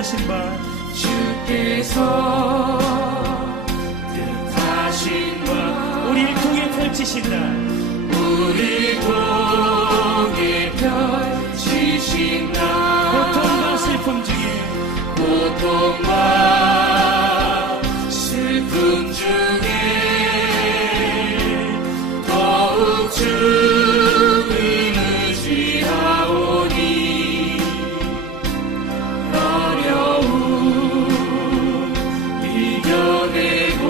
뜻하신 바 주께서 뜻하신 바 우리를 통해 펼치신다. 우리 통해 펼치신다. 고통과 슬픔 중에 고통과 슬픔 중에 더욱 주를 의지하오니 어려움 이겨내고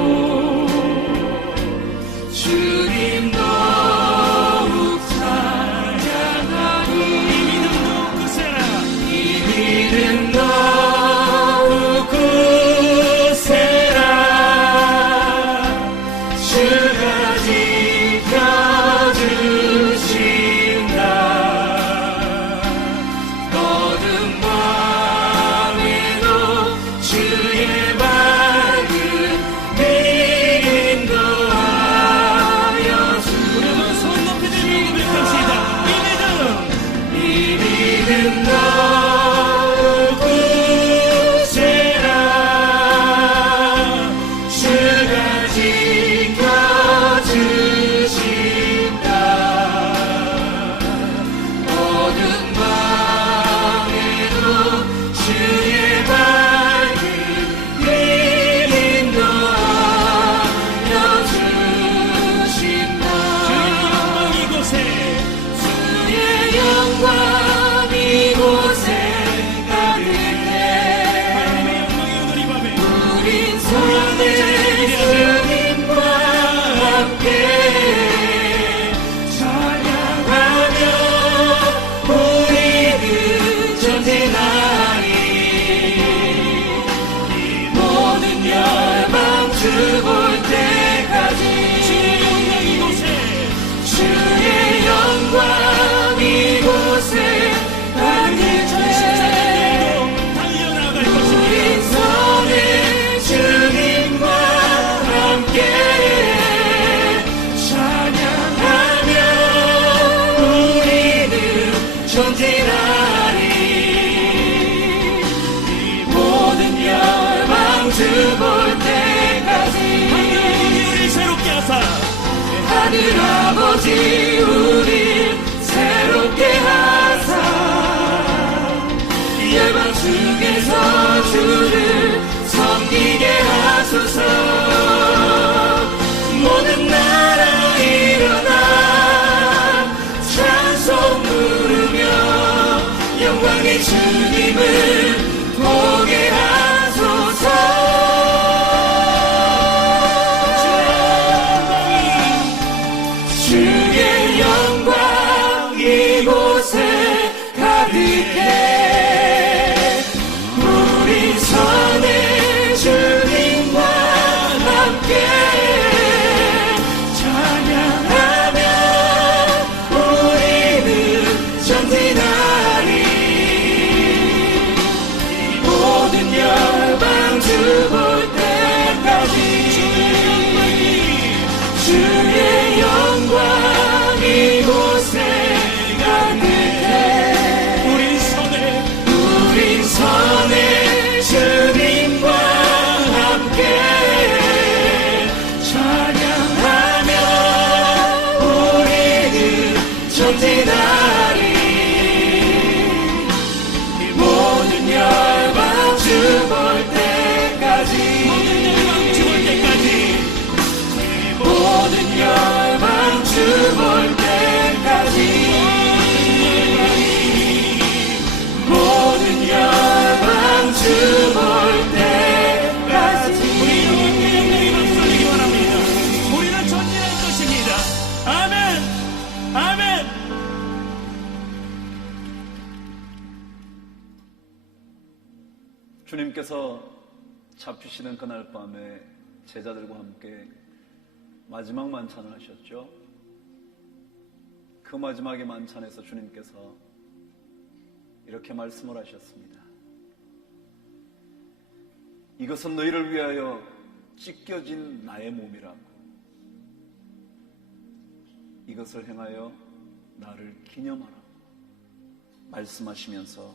주님 더욱 찬양하리. 이 믿음도 굳세라. 이 믿음 더욱 굳세라. 주가 지켜주신다. 어둠 밤에도 주의 밝은 빛 인도하여 여러분 손 높이 들고 고백합시다. 이 믿음 더욱 굳세라. 주가 지켜주신다. 어두운 밤에도 주의 밝은 빛 인도하여 주신다. 주의 영광 이곳에 주의 영광 이곳에 가득해. 하나님의 영광이 오늘 이 밤에 우린 손에 주님과 함께 찬양하며 우리는 전진하리. 이 모든 열방 주 볼 때까지 주의 영광 이곳에 주의 영광 이곳에 가득해. 달려나갈 우린 것입니다. 손에 주님과 함께 찬양하며 우리는 전진하리. 이 모든 열방 주 볼 때까지 우리를 새롭게 하사 하늘 아버지 우리 새롭게 하사 열방 중에서 주를 섬기게 하소서. 모든 나라 일어나 찬송 부르며 영광의 주님을 보게 하소서. 주의 영광 이곳에 가득해. 우리 손에 주님과 함께 찬양하며 우리는 전진하리. 이 모든 열방 주 볼 때까지 주의 영광 이곳에 가득해. 우린 손에 주님과 함께 찬양하며 우리는 전진하리. 이 모든 열방 주 볼 때까지 모든 열방 주 볼 때까지 모든 열방 주 볼 때까지 박수리기 원합니다. 우리는 전진할 것입니다. 아멘. 아멘. 주님께서 잡히시는 그날 밤에 제자들과 함께 마지막 만찬을 하셨죠. 그 마지막의 만찬에서 주님께서 이렇게 말씀을 하셨습니다. 이것은 너희를 위하여 찢겨진 나의 몸이라고. 이것을 행하여 나를 기념하라고 말씀하시면서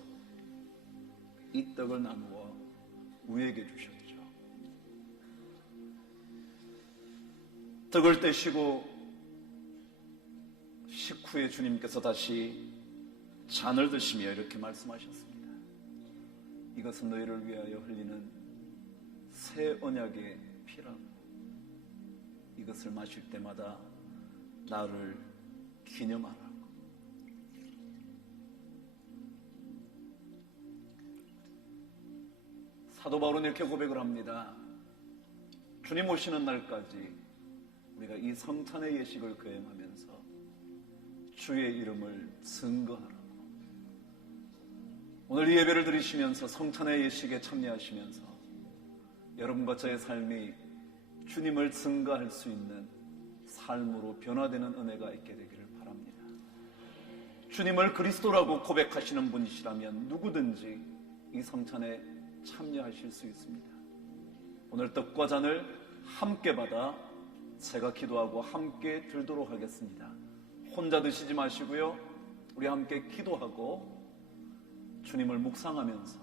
이 떡을 나누어 우리에게 주셨죠. 떡을 떼시고 식후에 주님께서 다시 잔을 드시며 이렇게 말씀하셨습니다. 이것은 너희를 위하여 흘리는 새 언약의 피라고. 이것을 마실 때마다 나를 기념하라고. 사도 바울은 이렇게 고백을 합니다. 주님 오시는 날까지 우리가 이 성찬의 예식을 거행하면서 주의 이름을 증거하라고. 오늘 이 예배를 드리시면서 성찬의 예식에 참여하시면서 여러분과 저의 삶이 주님을 증거할 수 있는 삶으로 변화되는 은혜가 있게 되기를 바랍니다. 주님을 그리스도라고 고백하시는 분이시라면 누구든지 이 성찬에 참여하실 수 있습니다. 오늘 떡과 잔을 함께 받아 제가 기도하고 함께 들도록 하겠습니다. 혼자 드시지 마시고요, 우리 함께 기도하고 주님을 묵상하면서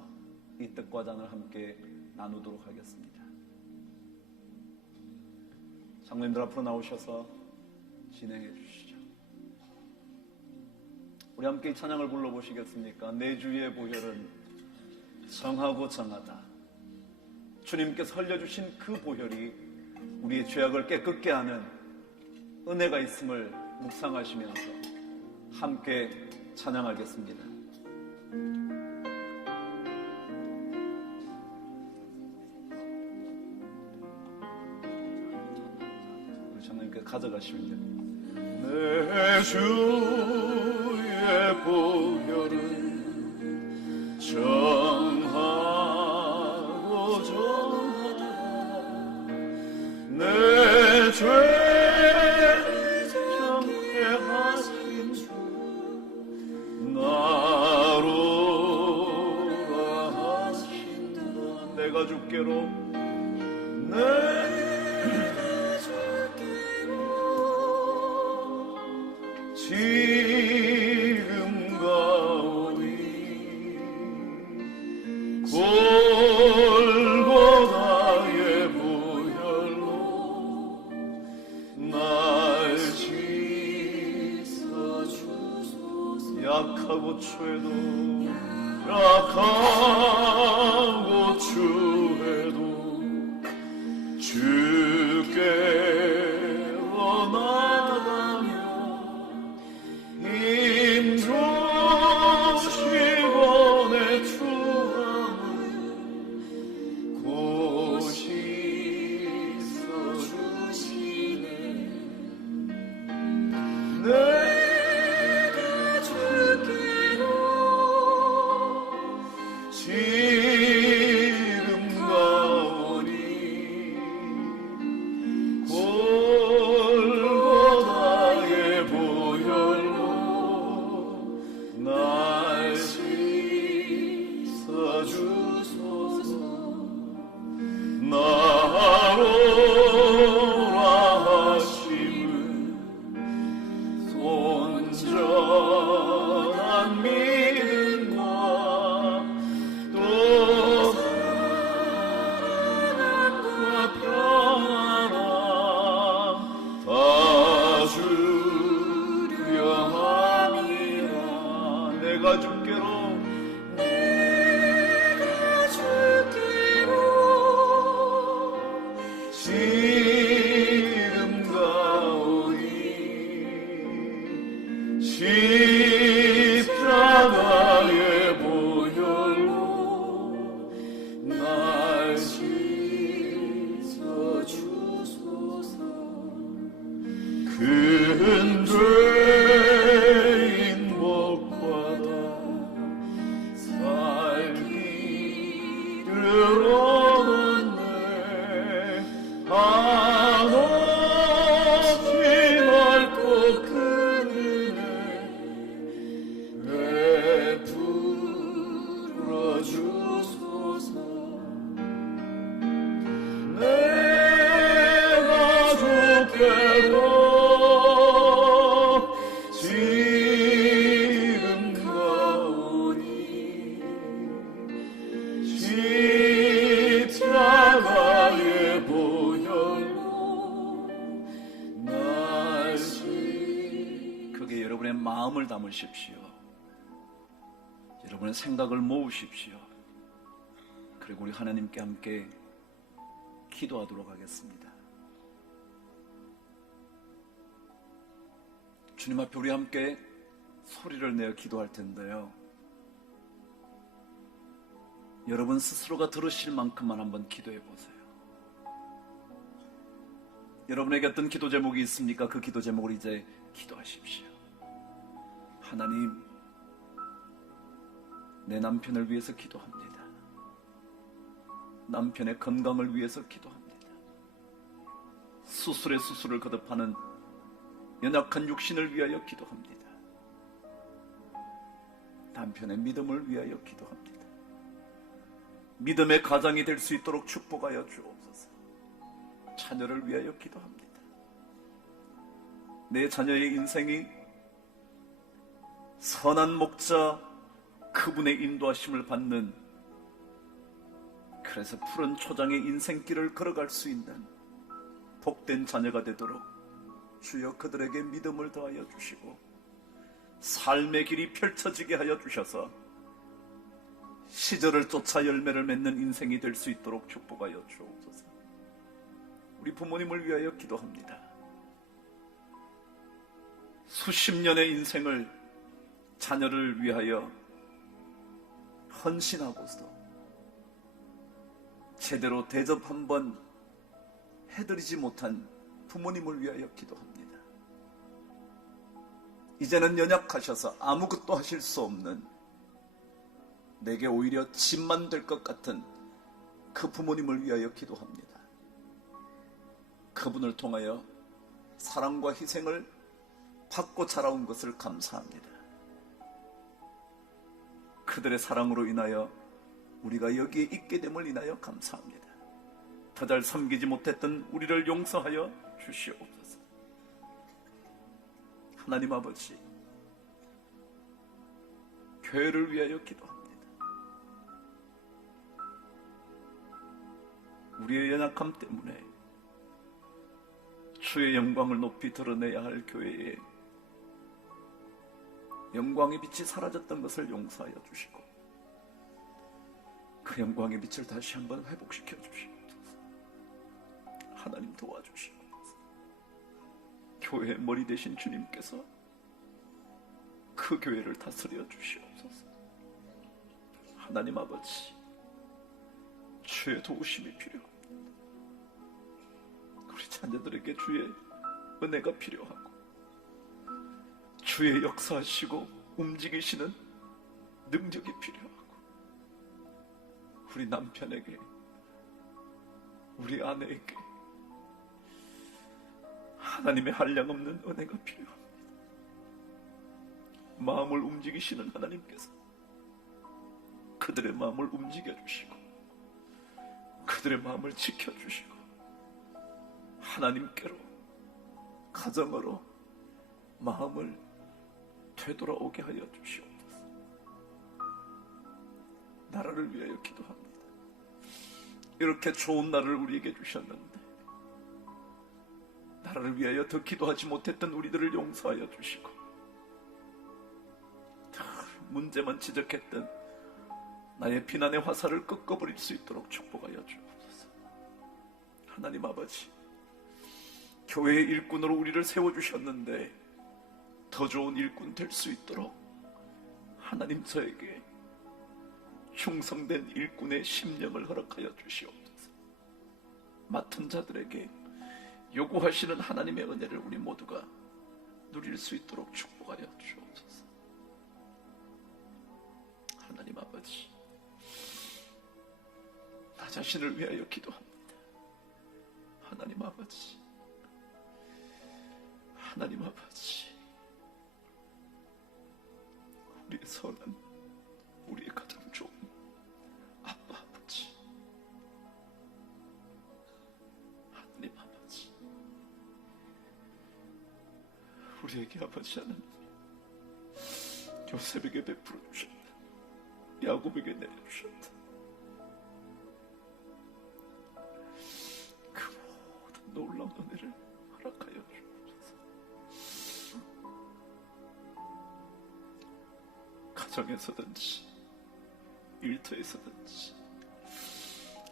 이 떡과 잔을 함께 나누도록 하겠습니다. 장로님들 앞으로 나오셔서 진행해 주시죠. 우리 함께 이 찬양을 불러보시겠습니까? 내 주의 보혈은 정하고 정하다. 주님께서 흘려주신 그 보혈이 우리의 죄악을 깨끗게 하는 은혜가 있음을 묵상하시면서 함께 찬양하겠습니다. 우리 장로님께서 가져가시면 됩니다. 내 주의 보혈은 정하고 정하다. 내 죄를 정케 하신 주 나로 하신다. 내가 주께로 지금과 오니 골고다의 보혈로 날 씻어주소서. 약하고 추해도 주께로 나가며 힘주시고 내 추함을 고씻어주시네. 내가 주께로 지금과 오니 골고다의 보혈로 날 씻어주소서. 나오라 하심은 온전한 믿음과 또 사랑과 평안함 다 주려 함이라. 내가 주께로 지금과 오니 십자가의 보혈로 날 씻어주소서. 큰 죄인 복받아 살기를 얻었네. 한없이 넓고 큰 은혜 베풀어 주소서. 내가 주께로 여러분의 마음을 담으십시오. 여러분의 생각을 모으십시오. 그리고 우리 하나님께 함께 기도하도록 하겠습니다. 주님 앞에 우리 함께 소리를 내어 기도할 텐데요. 여러분 스스로가 들으실 만큼만 한번 기도해 보세요. 여러분에게 어떤 기도 제목이 있습니까? 그 기도 제목을 이제 기도하십시오. 하나님, 내 남편을 위해서 기도합니다. 남편의 건강을 위해서 기도합니다. 수술에 수술을 거듭하는 연약한 육신을 위하여 기도합니다. 남편의 믿음을 위하여 기도합니다. 믿음의 가장이 될 수 있도록 축복하여 주옵소서. 자녀를 위하여 기도합니다. 내 자녀의 인생이 선한 목자 그분의 인도하심을 받는, 그래서 푸른 초장의 인생길을 걸어갈 수 있는 복된 자녀가 되도록 주여 그들에게 믿음을 더하여 주시고 삶의 길이 펼쳐지게 하여 주셔서 시절을 쫓아 열매를 맺는 인생이 될 수 있도록 축복하여 주옵소서. 우리 부모님을 위하여 기도합니다. 수십 년의 인생을 자녀를 위하여 헌신하고서 제대로 대접 한번 해드리지 못한 부모님을 위하여 기도합니다. 이제는 연약하셔서 아무것도 하실 수 없는, 내게 오히려 짐만 될 것 같은 그 부모님을 위하여 기도합니다. 그분을 통하여 사랑과 희생을 받고 자라온 것을 감사합니다. 그들의 사랑으로 인하여 우리가 여기에 있게 됨을 인하여 감사합니다. 더 잘 섬기지 못했던 우리를 용서하여 주시옵소서. 하나님 아버지, 교회를 위하여 기도합니다. 우리의 연약함 때문에 주의 영광을 높이 드러내야 할 교회에 영광의 빛이 사라졌던 것을 용서하여 주시고 그 영광의 빛을 다시 한번 회복시켜 주시옵소서. 하나님 도와주시옵소서. 교회의 머리 되신 주님께서 그 교회를 다스려 주시옵소서. 하나님 아버지, 주의 도우심이 필요합니다. 우리 자녀들에게 주의 은혜가 필요하고 주의 역사하시고 움직이시는 능력이 필요하고 우리 남편에게, 우리 아내에게 하나님의 한량없는 은혜가 필요합니다. 마음을 움직이시는 하나님께서 그들의 마음을 움직여 주시고 그들의 마음을 지켜주시고 하나님께로, 가정으로 마음을 되돌아오게 하여 주시옵소서. 나라를 위하여 기도합니다. 이렇게 좋은 나라를 우리에게 주셨는데 나라를 위하여 더 기도하지 못했던 우리들을 용서하여 주시고 문제만 지적했던 나의 비난의 화살을 꺾어버릴 수 있도록 축복하여 주옵소서. 하나님 아버지, 교회의 일꾼으로 우리를 세워주셨는데 더 좋은 일꾼 될 수 있도록 하나님 저에게 흉성된 일꾼의 심령을 허락하여 주시옵소서. 맡은 자들에게 요구하시는 하나님의 은혜를 우리 모두가 누릴 수 있도록 축복하여 주옵소서. 하나님 아버지, 나 자신을 위하여 기도합니다. 하나님 아버지, 하나님 아버지, 우리의 선한, 우리의 가장 좋은 아빠 아버지, 하나님 아버지, 우리에게 아버지 하나님 요셉에게 베풀어 주셨다. 야곱에게 내려주셨다. 그 모든 놀라운 은혜를 허락하여 주옵소서. 가정에서든지 일터에서든지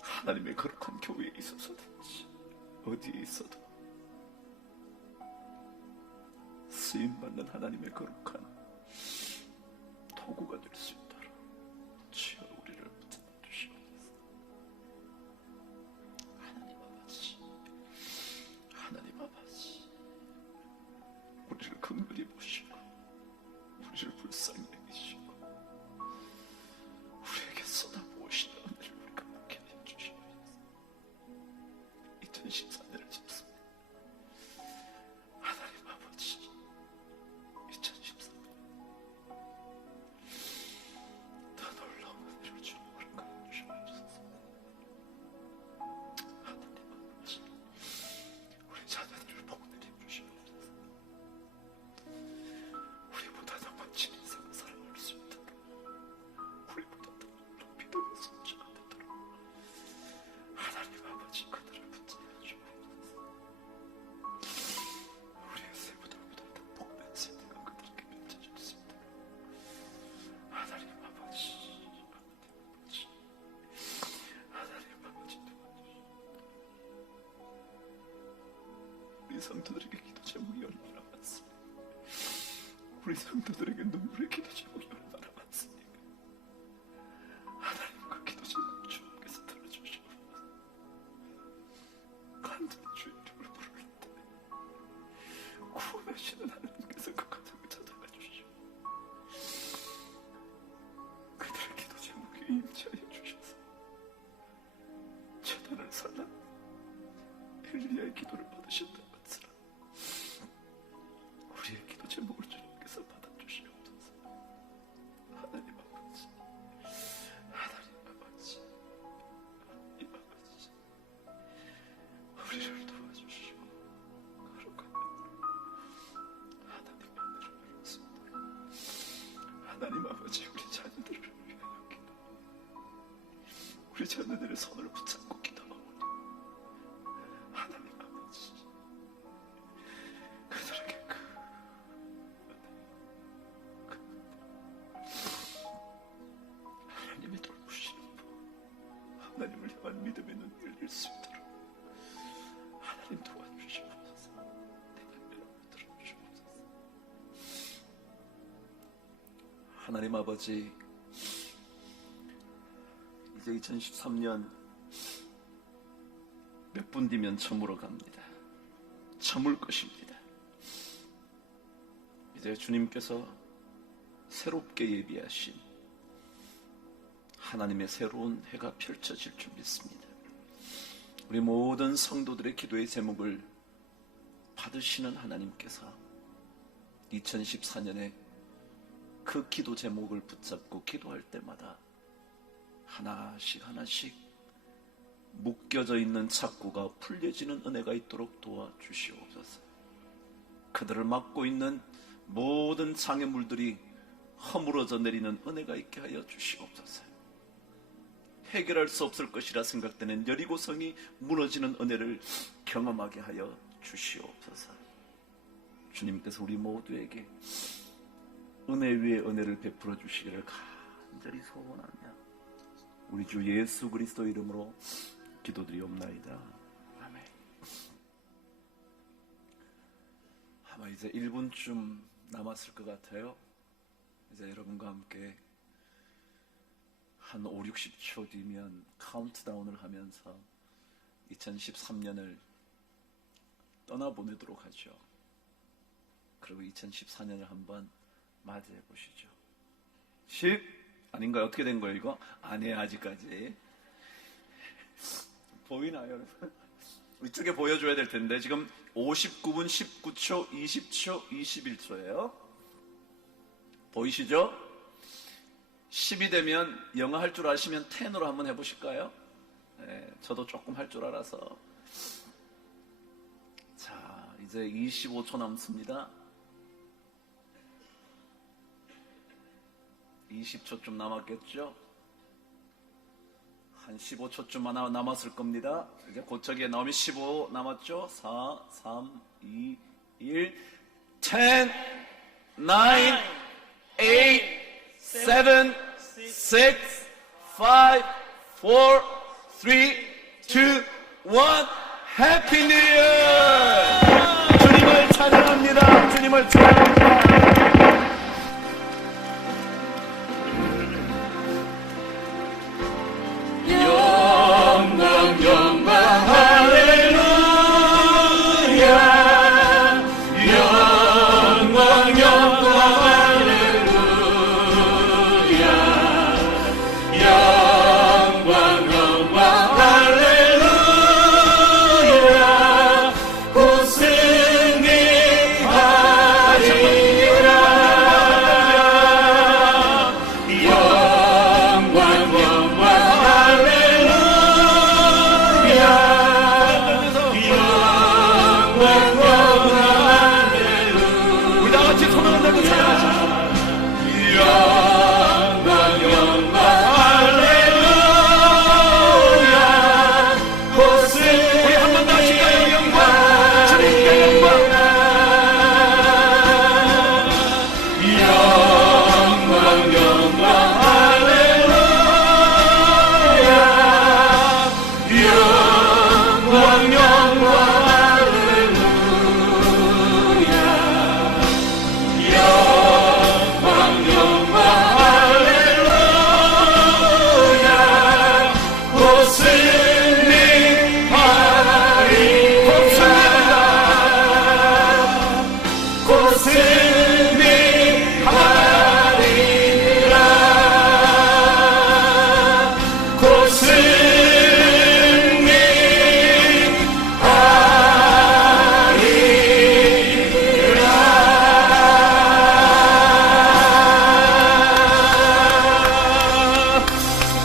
하나님의 거룩한 교회에 있어서든지 어디에 있어도 쓰임받는 하나님의 거룩한 도구가 될 수 있도록 주여 우리를 붙잡아 주시옵소서. 하나님 아버지, 하나님 아버지, 우리를 긍휼히 보시고 우리를 불쌍히 여기시고 우리에게 쏟아부으시는 은혜를 우리가 받게 해주시옵소서. 2014년을 집습니다. 하나님 아버지, 2014년 더 놀라운 은혜를 주님으로 가져주시옵소서. 하나님 아버지, 우리 자녀들을 복내려 주시옵소서. 우리보다 더 멋진 인생을 살아갈 수 있도록, 우리보다 더 높이 더 성취가 되도록 하나님 아버지 그들을 붙잡아 주옵소서. 우리의 세부들보다 더 복된 세대가 그들에게 펼쳐질 수 있도록 하나님 아버지, 하나님 아버지 도와주시옵소서. 우리 성도들에게 기도 제목이 얼마나 많습니까? 우리 성도들에게 눈물의 기도 제목이 얼마나 많습니까? 하나님 그 기도 제목 주님께서 들어주시옵소서. 간절히 주의 이름을 부를 때 구원하시는 하나님께서 그 가정을 찾아가 주시오. 그들의 기도 제목에 임재하여 주셔서 재단을 살라 엘리야의 기도를 받으셨던 것처럼 우리의 기도 제목을 주님께서 받아주시옵소서. 하나님 아버지, 하나님 아버지, 하나님 아버지, 우리를 도와주시고 거룩한 하나님 하늘을 열었습니다. 하나님 아버지, 우리 자녀들을 위하여 기도, 우리 자녀들의 손을 붙잡고 기도하오니 하나님 아버지, 그들에게 하나님의 돌보시는 분, 하나님을 향한 믿음의 눈이 열릴 수 있도록 하나님 도와주시옵소서. 내가 여러분 들어주시옵소서. 하나님 아버지, 이제 2013년 몇 분 뒤면 저물어 갑니다. 저물 것입니다. 이제 주님께서 새롭게 예비하신 하나님의 새로운 해가 펼쳐질 줄 믿습니다. 우리 모든 성도들의 기도의 제목을 받으시는 하나님께서 2014년에 그 기도 제목을 붙잡고 기도할 때마다 하나씩 하나씩 묶여져 있는 착고가 풀려지는 은혜가 있도록 도와주시옵소서. 그들을 막고 있는 모든 장애물들이 허물어져 내리는 은혜가 있게 하여 주시옵소서. 해결할 수 없을 것이라 생각되는 여리고성이 무너지는 은혜를 경험하게 하여 주시옵소서. 주님께서 우리 모두에게 은혜 위에 은혜를 베풀어 주시기를 간절히 소원하며 우리 주 예수 그리스도 이름으로 기도드리옵나이다. 아멘. 아마 이제 1분쯤 남았을 것 같아요. 이제 여러분과 함께 한 5, 60초 뒤면 카운트다운을 하면서 2013년을 떠나보내도록 하죠. 그리고 2014년을 한번 맞이해 보시죠. 10? 아닌가요? 어떻게 된 거예요 이거? 아니에요, 아직까지. 보이나요 여러분? 이쪽에 보여줘야 될 텐데 지금 59분 19초 20초 21초예요. 보이시죠? 10이 되면 영어 할 줄 아시면 10으로 한번 해보실까요? 네, 저도 조금 할 줄 알아서. 자, 이제 25초 남습니다. 20초 좀 남았겠죠? 한 15초쯤 남았을 겁니다. 이제 고척에 나오면 15 남았죠? 4, 3, 2, 1, 10, 9, 8, 7, 6, 5, 4, 3, 2, 1. 해피 뉴 이어! 주님을 찬양합니다. 주님을 찬양합니다. 영광 영광 할렐루야 영광 영광 할렐루야 영광 영광 할렐루야 곧 승리하리라 영광 영광 우리 다 같이 손을 흔들고 찬양하십시오. 우리 한 번 더 하실까요? 영광, 주님께 영광.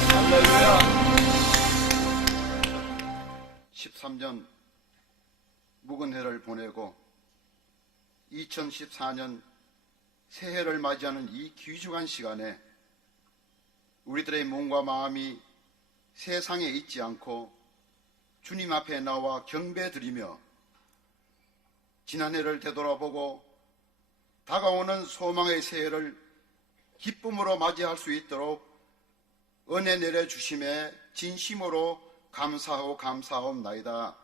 할렐루야. 13년 묵은 해를 보내고 2014년 새해를 맞이하는 이 귀중한 시간에 우리들의 몸과 마음이 세상에 있지 않고 주님 앞에 나와 경배드리며 지난해를 되돌아보고 다가오는 소망의 새해를 기쁨으로 맞이할 수 있도록 은혜 내려주심에 진심으로 감사하고 감사하옵나이다.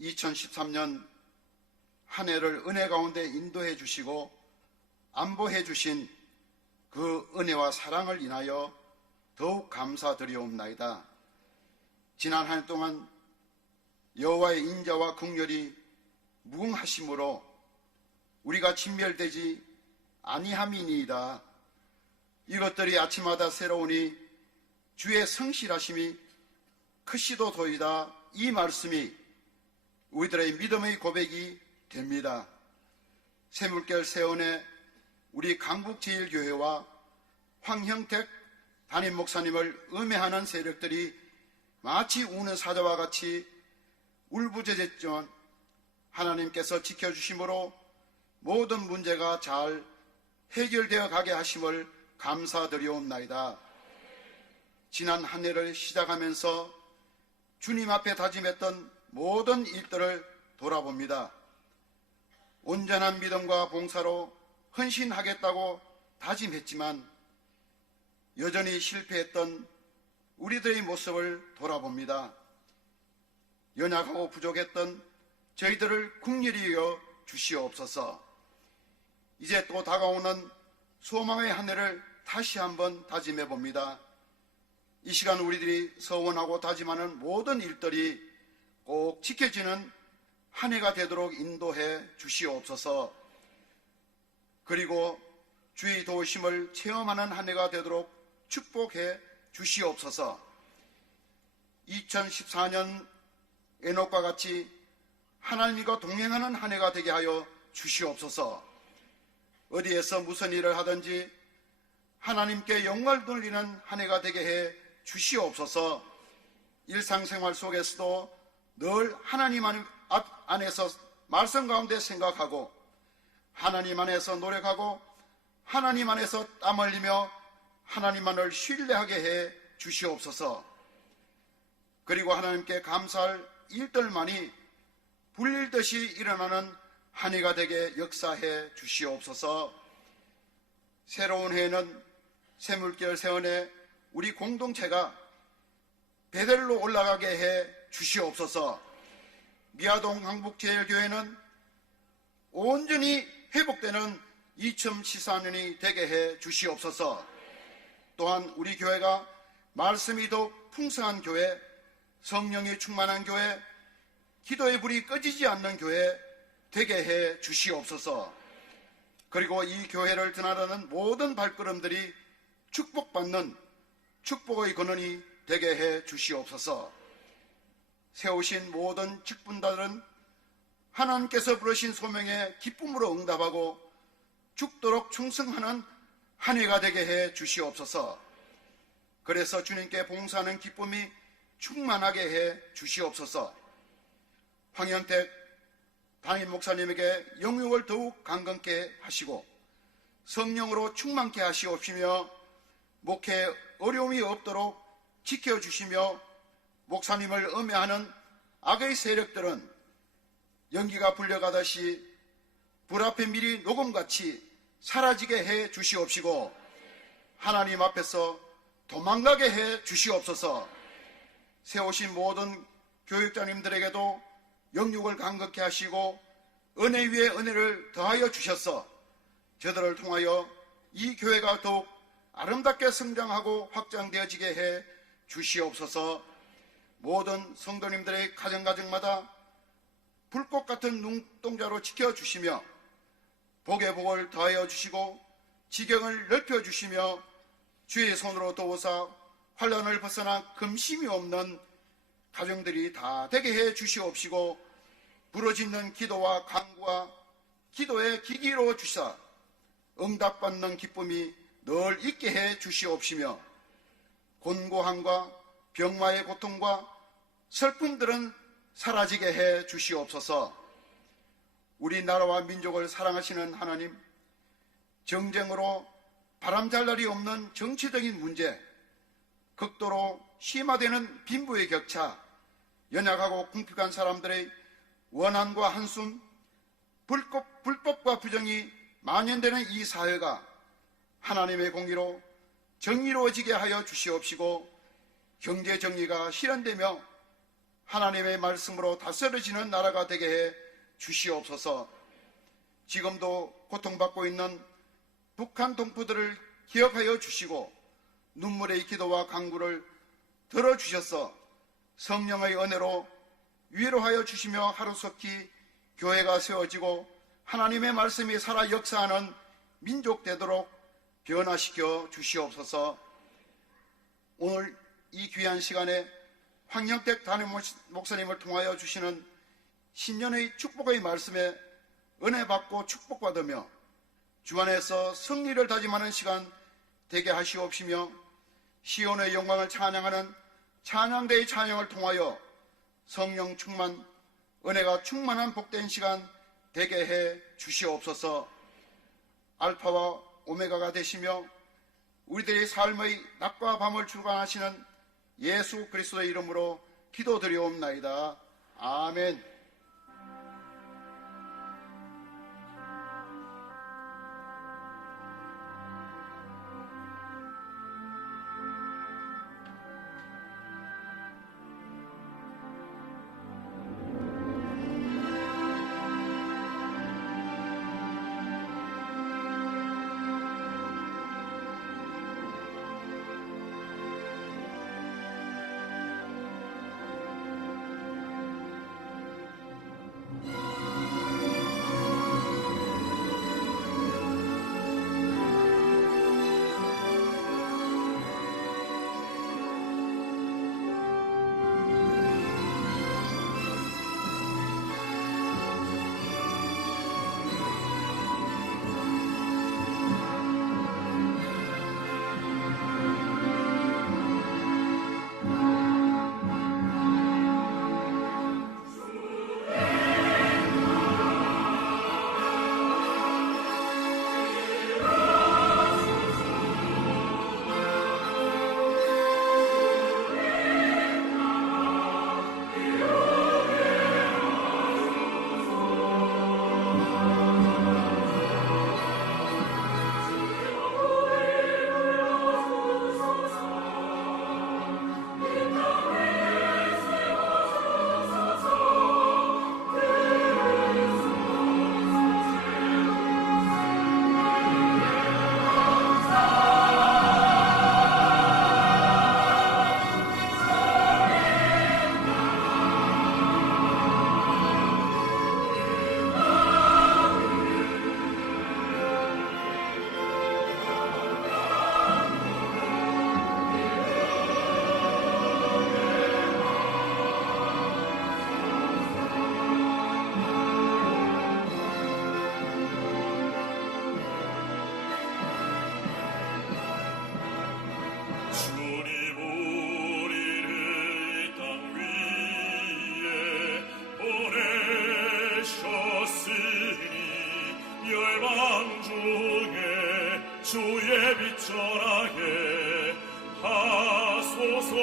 2013년 한 해를 은혜 가운데 인도해 주시고 안보해 주신 그 은혜와 사랑을 인하여 더욱 감사드리옵나이다. 지난 한 해 동안 여호와의 인자와 긍휼이 무궁하심으로 우리가 진멸되지 아니함이니이다. 이것들이 아침마다 새로우니 주의 성실하심이 크시도 도이다. 이 말씀이 우리들의 믿음의 고백이 됩니다. 새물결 새언에 우리 강북제일교회와 황형택 담임 목사님을 음해하는 세력들이 마치 우는 사자와 같이 울부짖었지만 하나님께서 지켜주심으로 모든 문제가 잘 해결되어 가게 하심을 감사드리옵나이다. 지난 한 해를 시작하면서 주님 앞에 다짐했던 모든 일들을 돌아봅니다. 온전한 믿음과 봉사로 헌신하겠다고 다짐했지만 여전히 실패했던 우리들의 모습을 돌아봅니다. 연약하고 부족했던 저희들을 긍휼히 여겨 주시옵소서. 이제 또 다가오는 소망의 한 해를 다시 한번 다짐해 봅니다. 이 시간 우리들이 서원하고 다짐하는 모든 일들이 꼭 지켜지는 한 해가 되도록 인도해 주시옵소서. 그리고 주의 도우심을 체험하는 한 해가 되도록 축복해 주시옵소서. 2014년 에녹과 같이 하나님과 동행하는 한 해가 되게 하여 주시옵소서. 어디에서 무슨 일을 하든지 하나님께 영광을 돌리는 한 해가 되게 해 주시옵소서. 일상생활 속에서도 늘 하나님 안에서 말씀 가운데 생각하고 하나님 안에서 노력하고 하나님 안에서 땀 흘리며 하나님만을 신뢰하게 해 주시옵소서. 그리고 하나님께 감사할 일들만이 불릴듯이 일어나는 한 해가 되게 역사해 주시옵소서. 새로운 해에는 새물결 새언에 우리 공동체가 베델로 올라가게 해 주시옵소서. 미아동 한국제일교회는 온전히 회복되는 2014년이 되게 해 주시옵소서. 또한 우리 교회가 말씀이 더욱 풍성한 교회, 성령이 충만한 교회, 기도의 불이 꺼지지 않는 교회 되게 해 주시옵소서. 그리고 이 교회를 드나드는 모든 발걸음들이 축복받는 축복의 근원이 되게 해 주시옵소서. 세우신 모든 직분자들은 하나님께서 부르신 소명에 기쁨으로 응답하고 죽도록 충성하는 한 해가 되게 해 주시옵소서. 그래서 주님께 봉사하는 기쁨이 충만하게 해 주시옵소서. 황영택 담임 목사님에게 영육을 더욱 강건케 하시고 성령으로 충만케 하시옵시며 목회에 어려움이 없도록 지켜주시며 목사님을 음해하는 악의 세력들은 연기가 불려가듯이 불 앞에 미리 녹음같이 사라지게 해 주시옵시고 하나님 앞에서 도망가게 해 주시옵소서. 세우신 모든 교육자님들에게도 영육을 강건케 하시고 은혜 위에 은혜를 더하여 주셔서 저들을 통하여 이 교회가 더욱 아름답게 성장하고 확장되어지게 해 주시옵소서. 모든 성도님들의 가정가정마다 불꽃 같은 눈동자로 지켜주시며 복의 복을 더하여 주시고 지경을 넓혀주시며 주의 손으로 도우사 환난을 벗어나 금심이 없는 가정들이 다 되게 해 주시옵시고 부르짖는 기도와 간구와 기도의 기기로 주사 응답받는 기쁨이 늘 있게 해 주시옵시며 곤고함과 병마의 고통과 슬픔들은 사라지게 해 주시옵소서. 우리나라와 민족을 사랑하시는 하나님, 정쟁으로 바람잘 날이 없는 정치적인 문제, 극도로 심화되는 빈부의 격차, 연약하고 궁핍한 사람들의 원한과 한숨, 불법과 부정이 만연되는 이 사회가 하나님의 공의로 정의로워지게 하여 주시옵시고 경제 정의가 실현되며 하나님의 말씀으로 다스려지는 나라가 되게 해 주시옵소서. 지금도 고통받고 있는 북한 동포들을 기억하여 주시고 눈물의 기도와 간구를 들어주셔서 성령의 은혜로 위로하여 주시며 하루속히 교회가 세워지고 하나님의 말씀이 살아 역사하는 민족 되도록 변화시켜 주시옵소서. 오늘 이 귀한 시간에 황영택 담임 목사님을 통하여 주시는 신년의 축복의 말씀에 은혜 받고 축복받으며 주 안에서 승리를 다짐하는 시간 되게 하시옵시며 시온의 영광을 찬양하는 찬양대의 찬양을 통하여 성령 충만, 은혜가 충만한 복된 시간 되게 해 주시옵소서. 알파와 오메가가 되시며 우리들의 삶의 낮과 밤을 주관하시는 예수 그리스도의 이름으로 기도드리옵나이다. 아멘. 열방 중에 주의 빛 전하게 하소서.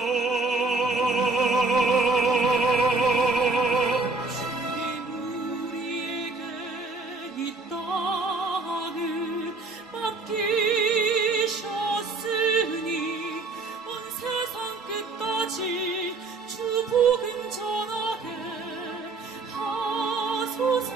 주님 우리에게 이 땅을 맡기셨으니 온 세상 끝까지 주 복음 전하게 하소서.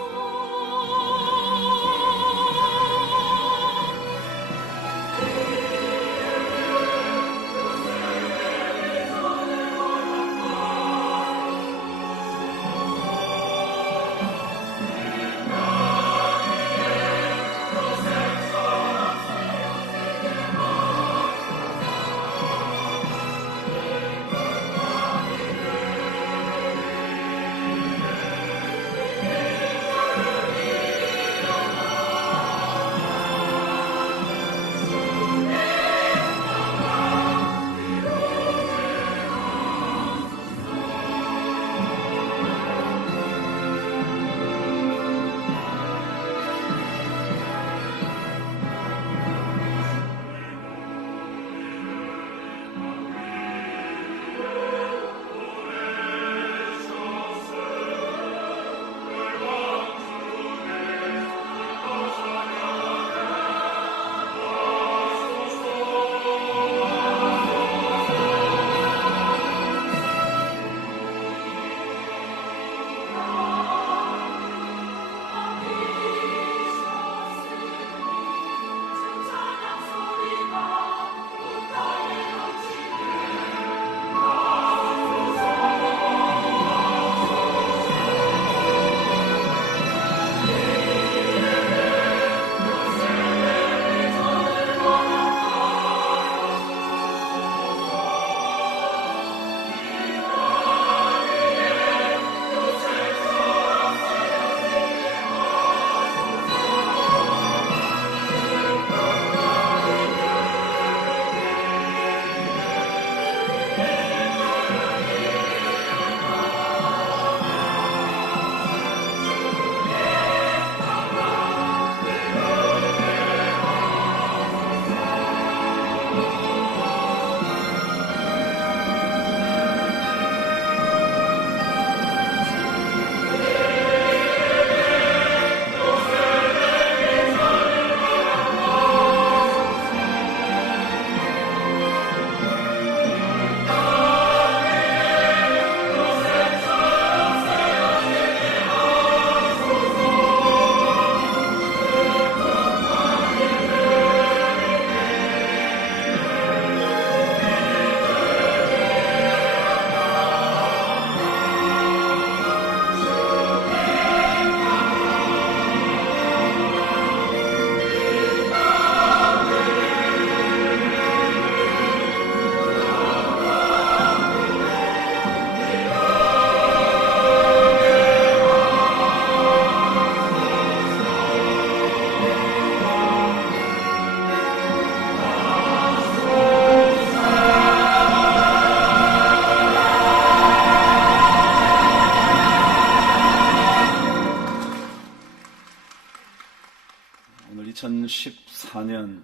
오늘 2014년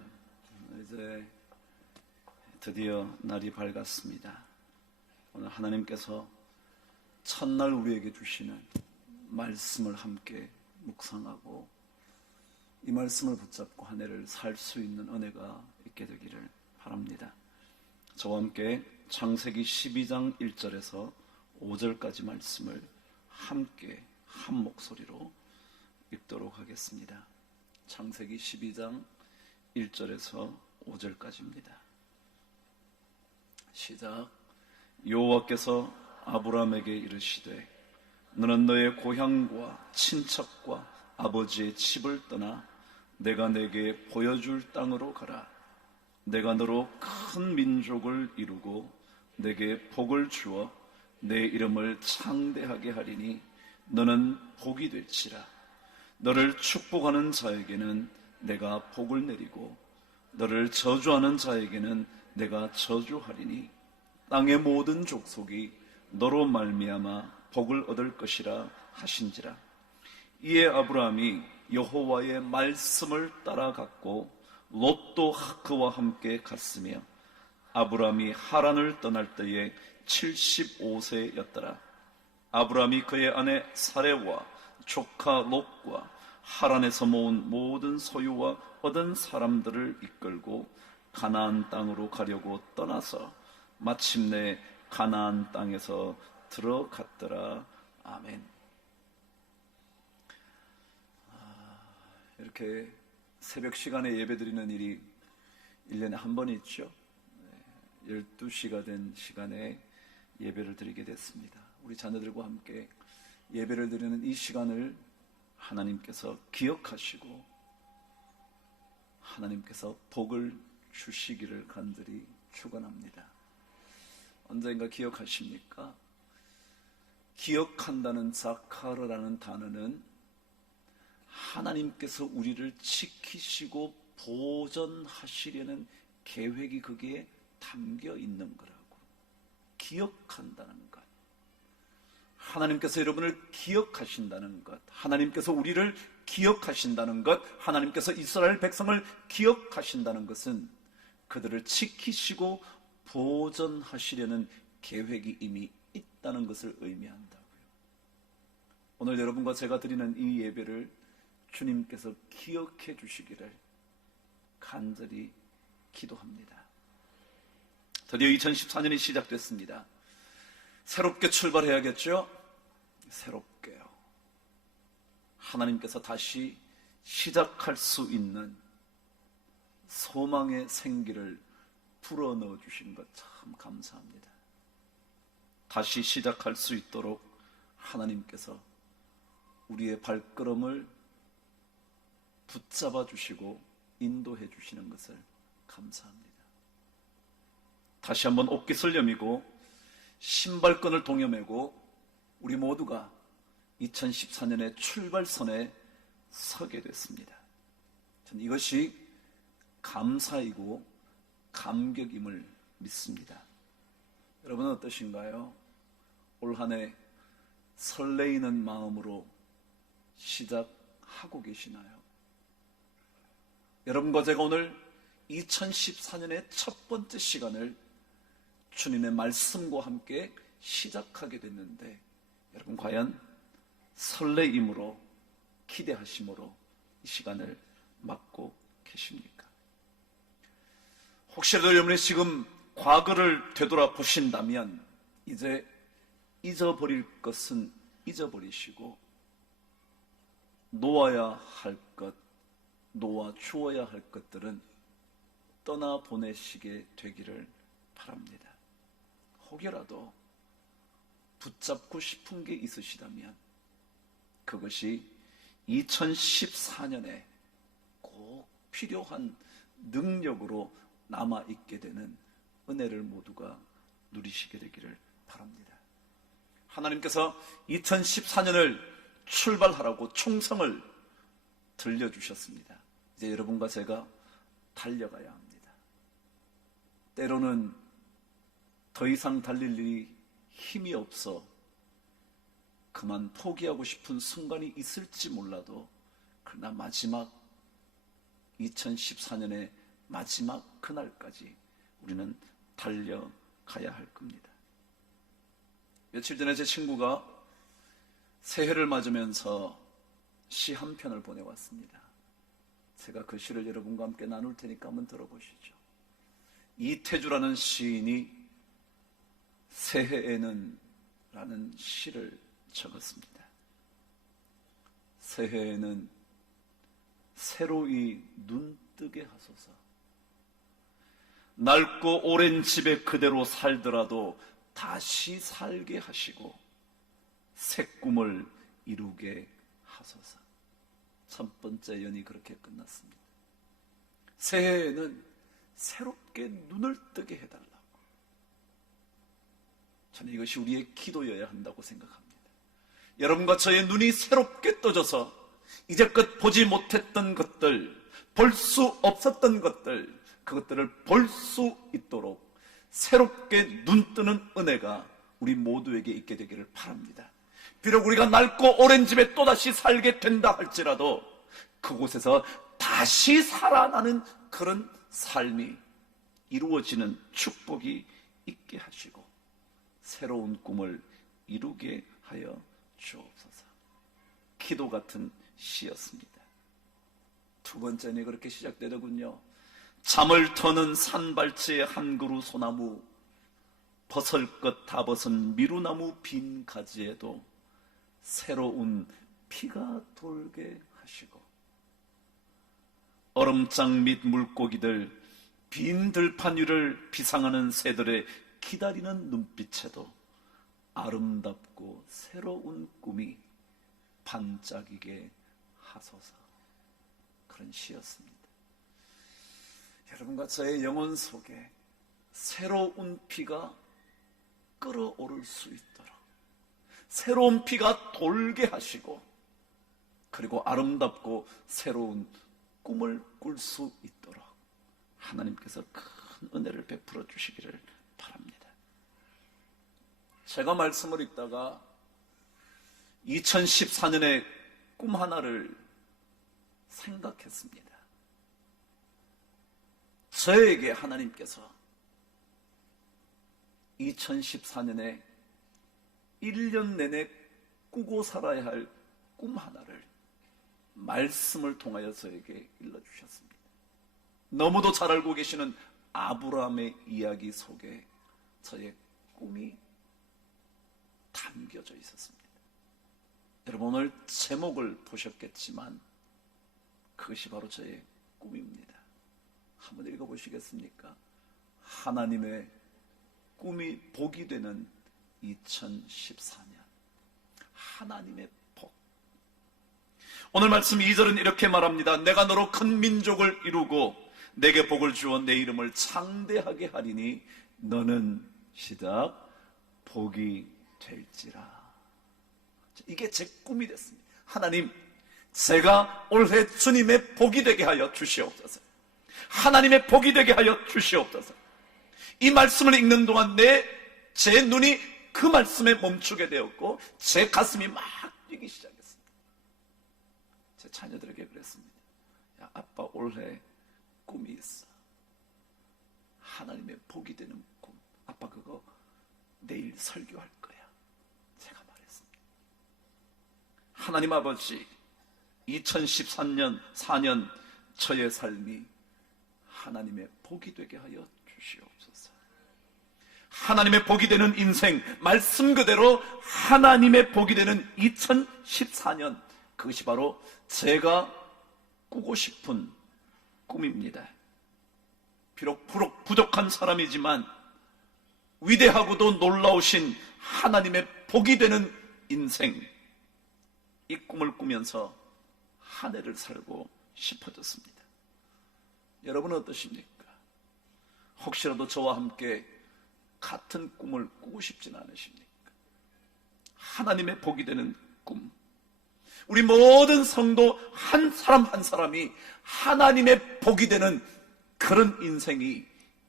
이제 드디어 날이 밝았습니다. 오늘 하나님께서 첫날 우리에게 주시는 말씀을 함께 묵상하고 이 말씀을 붙잡고 한 해를 살 수 있는 은혜가 있게 되기를 바랍니다. 저와 함께 창세기 12장 1절에서 5절까지 말씀을 함께 한 목소리로 읽도록 하겠습니다. 창세기 12장 1절에서 5절까지입니다. 시작. 여호와께서 아브라함에게 이르시되 너는 너의 고향과 친척과 아버지의 집을 떠나 내가 내게 보여줄 땅으로 가라. 내가 너로 큰 민족을 이루고 내게 복을 주어 내 이름을 창대하게 하리니 너는 복이 될지라. 너를 축복하는 자에게는 내가 복을 내리고 너를 저주하는 자에게는 내가 저주하리니 땅의 모든 족속이 너로 말미암아 복을 얻을 것이라 하신지라. 이에 아브라함이 여호와의 말씀을 따라갔고 롯도 그와 함께 갔으며 아브람이 하란을 떠날 때에 75세였더라. 아브람이 그의 아내 사레와 조카 롯과 하란에서 모은 모든 소유와 얻은 사람들을 이끌고 가나안 땅으로 가려고 떠나서 마침내 가나안 땅에서 들어갔더라. 아멘. 이렇게 새벽 시간에 예배드리는 일이 1년에 한 번 있죠. 12시가 된 시간에 예배를 드리게 됐습니다. 우리 자녀들과 함께 예배를 드리는 이 시간을 하나님께서 기억하시고 하나님께서 복을 주시기를 간절히 축원합니다. 언젠가 기억하십니까? 기억한다는 자카르라는 단어는 하나님께서 우리를 지키시고 보존하시려는 계획이 거기에 담겨 있는 거라고. 기억한다는 것, 하나님께서 여러분을 기억하신다는 것, 하나님께서 우리를 기억하신다는 것, 하나님께서 이스라엘 백성을 기억하신다는 것은 그들을 지키시고 보존하시려는 계획이 이미 있다는 것을 의미한다고요. 오늘 여러분과 제가 드리는 이 예배를 주님께서 기억해 주시기를 간절히 기도합니다. 드디어 2014년이 시작됐습니다. 새롭게 출발해야겠죠? 새롭게요. 하나님께서 다시 시작할 수 있는 소망의 생기를 불어넣어 주신 것 참 감사합니다. 다시 시작할 수 있도록 하나님께서 우리의 발걸음을 붙잡아 주시고 인도해 주시는 것을 감사합니다. 다시 한번 옷깃을 여미고 신발끈을 동여매고 우리 모두가 2014년의 출발선에 서게 됐습니다. 저는 이것이 감사이고 감격임을 믿습니다. 여러분은 어떠신가요? 올 한 해 설레이는 마음으로 시작하고 계시나요? 여러분과 제가 오늘 2014년의 첫 번째 시간을 주님의 말씀과 함께 시작하게 됐는데 여러분 과연 설레임으로 기대하심으로 이 시간을 맞고 계십니까? 혹시라도 여러분이 지금 과거를 되돌아보신다면 이제 잊어버릴 것은 잊어버리시고 놓아야 할 것, 놓아 주어야 할 것들은 떠나보내시게 되기를 바랍니다. 혹여라도 붙잡고 싶은 게 있으시다면 그것이 2014년에 꼭 필요한 능력으로 남아있게 되는 은혜를 모두가 누리시게 되기를 바랍니다. 하나님께서 2014년을 출발하라고 총성을 들려주셨습니다. 이제 여러분과 제가 달려가야 합니다. 때로는 더 이상 달릴 일이 힘이 없어 그만 포기하고 싶은 순간이 있을지 몰라도 그러나 마지막 2014년의 마지막 그날까지 우리는 달려가야 할 겁니다. 며칠 전에 제 친구가 새해를 맞으면서 시 한 편을 보내왔습니다. 제가 그 시를 여러분과 함께 나눌 테니까 한번 들어보시죠. 이태주라는 시인이 새해에는 라는 시를 적었습니다. 새해에는 새로이 눈뜨게 하소서. 낡고 오랜 집에 그대로 살더라도 다시 살게 하시고 새 꿈을 이루게 하소서. 첫 번째 연이 그렇게 끝났습니다. 새해에는 새롭게 눈을 뜨게 해달라고. 저는 이것이 우리의 기도여야 한다고 생각합니다. 여러분과 저의 눈이 새롭게 떠져서 이제껏 보지 못했던 것들, 볼 수 없었던 것들, 그것들을 볼 수 있도록 새롭게 눈뜨는 은혜가 우리 모두에게 있게 되기를 바랍니다. 비록 우리가 낡고 오랜 집에 또다시 살게 된다 할지라도 그곳에서 다시 살아나는 그런 삶이 이루어지는 축복이 있게 하시고 새로운 꿈을 이루게 하여 주옵소서. 기도 같은 시였습니다. 두 번째는 그렇게 시작되더군요. 잠을 터는 산발치의 한 그루 소나무, 벗을 것 다 벗은 미루나무 빈 가지에도 새로운 피가 돌게 하시고, 얼음장 및 물고기들, 빈 들판 위를 비상하는 새들의 기다리는 눈빛에도 아름답고 새로운 꿈이 반짝이게 하소서. 그런 시였습니다. 여러분과 저의 영혼 속에 새로운 피가 끓어오를 수 있도록 새로운 피가 돌게 하시고, 그리고 아름답고 새로운 꿈을 꿀 수 있도록 하나님께서 큰 은혜를 베풀어 주시기를 바랍니다. 제가 말씀을 읽다가 2014년에 꿈 하나를 생각했습니다. 저에게 하나님께서 2014년에 1년 내내 꾸고 살아야 할 꿈 하나를 말씀을 통하여 저에게 일러주셨습니다. 너무도 잘 알고 계시는 아브라함의 이야기 속에 저의 꿈이 담겨져 있었습니다. 여러분, 오늘 제목을 보셨겠지만 그것이 바로 저의 꿈입니다. 한번 읽어보시겠습니까? 하나님의 꿈이 복이 되는 2014년. 하나님의 복. 오늘 말씀 2절은 이렇게 말합니다. 내가 너로 큰 민족을 이루고 내게 복을 주어 내 이름을 창대하게 하리니 너는 시작 복이 될지라. 이게 제 꿈이 됐습니다. 하나님, 제가 올해 주님의 복이 되게 하여 주시옵소서. 하나님의 복이 되게 하여 주시옵소서. 이 말씀을 읽는 동안 제 눈이 그 말씀에 멈추게 되었고 제 가슴이 막 뛰기 시작했습니다. 제 자녀들에게 그랬습니다. 야, 아빠 올해 꿈이 있어. 하나님의 복이 되는 꿈. 아빠 그거 내일 설교할 거야. 제가 말했습니다. 하나님 아버지, 2014년 4년 저의 삶이 하나님의 복이 되게 하여 주시옵소서. 하나님의 복이 되는 인생, 말씀 그대로 하나님의 복이 되는 2014년, 그것이 바로 제가 꾸고 싶은 꿈입니다. 비록 부족한 사람이지만 위대하고도 놀라우신 하나님의 복이 되는 인생, 이 꿈을 꾸면서 한 해를 살고 싶어졌습니다. 여러분은 어떠십니까? 혹시라도 저와 함께 같은 꿈을 꾸고 싶지는 않으십니까? 하나님의 복이 되는 꿈. 우리 모든 성도 한 사람 한 사람이 하나님의 복이 되는 그런 인생이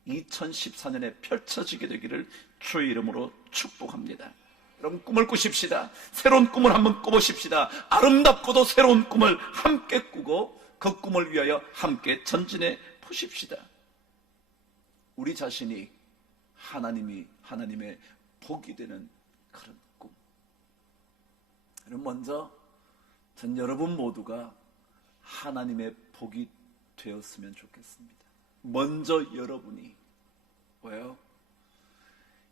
2014년에 펼쳐지게 되기를 주의 이름으로 축복합니다. 여러분, 꿈을 꾸십시다. 새로운 꿈을 한번 꿔보십시다. 아름답고도 새로운 꿈을 함께 꾸고 그 꿈을 위하여 함께 전진해 보십시다. 우리 자신이 하나님의 복이 되는 그런 꿈. 여러분, 먼저 전 여러분 모두가 하나님의 복이 되었으면 좋겠습니다. 먼저 여러분이. 왜요?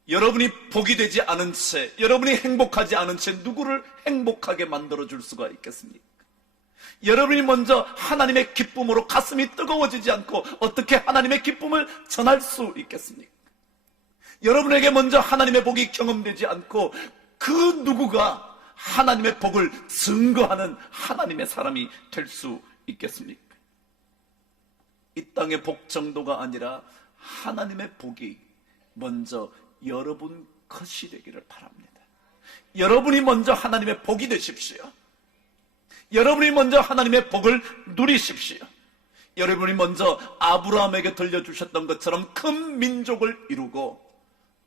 여러분이 복이 되지 않은 채, 여러분이 행복하지 않은 채 누구를 행복하게 만들어줄 수가 있겠습니까? 여러분이 먼저 하나님의 기쁨으로 가슴이 뜨거워지지 않고 어떻게 하나님의 기쁨을 전할 수 있겠습니까? 여러분에게 먼저 하나님의 복이 경험되지 않고 그 누구가 하나님의 복을 증거하는 하나님의 사람이 될 수 있겠습니까? 이 땅의 복 정도가 아니라 하나님의 복이 먼저 여러분 것이 되기를 바랍니다. 여러분이 먼저 하나님의 복이 되십시오. 여러분이 먼저 하나님의 복을 누리십시오. 여러분이 먼저 아브라함에게 들려주셨던 것처럼 큰 민족을 이루고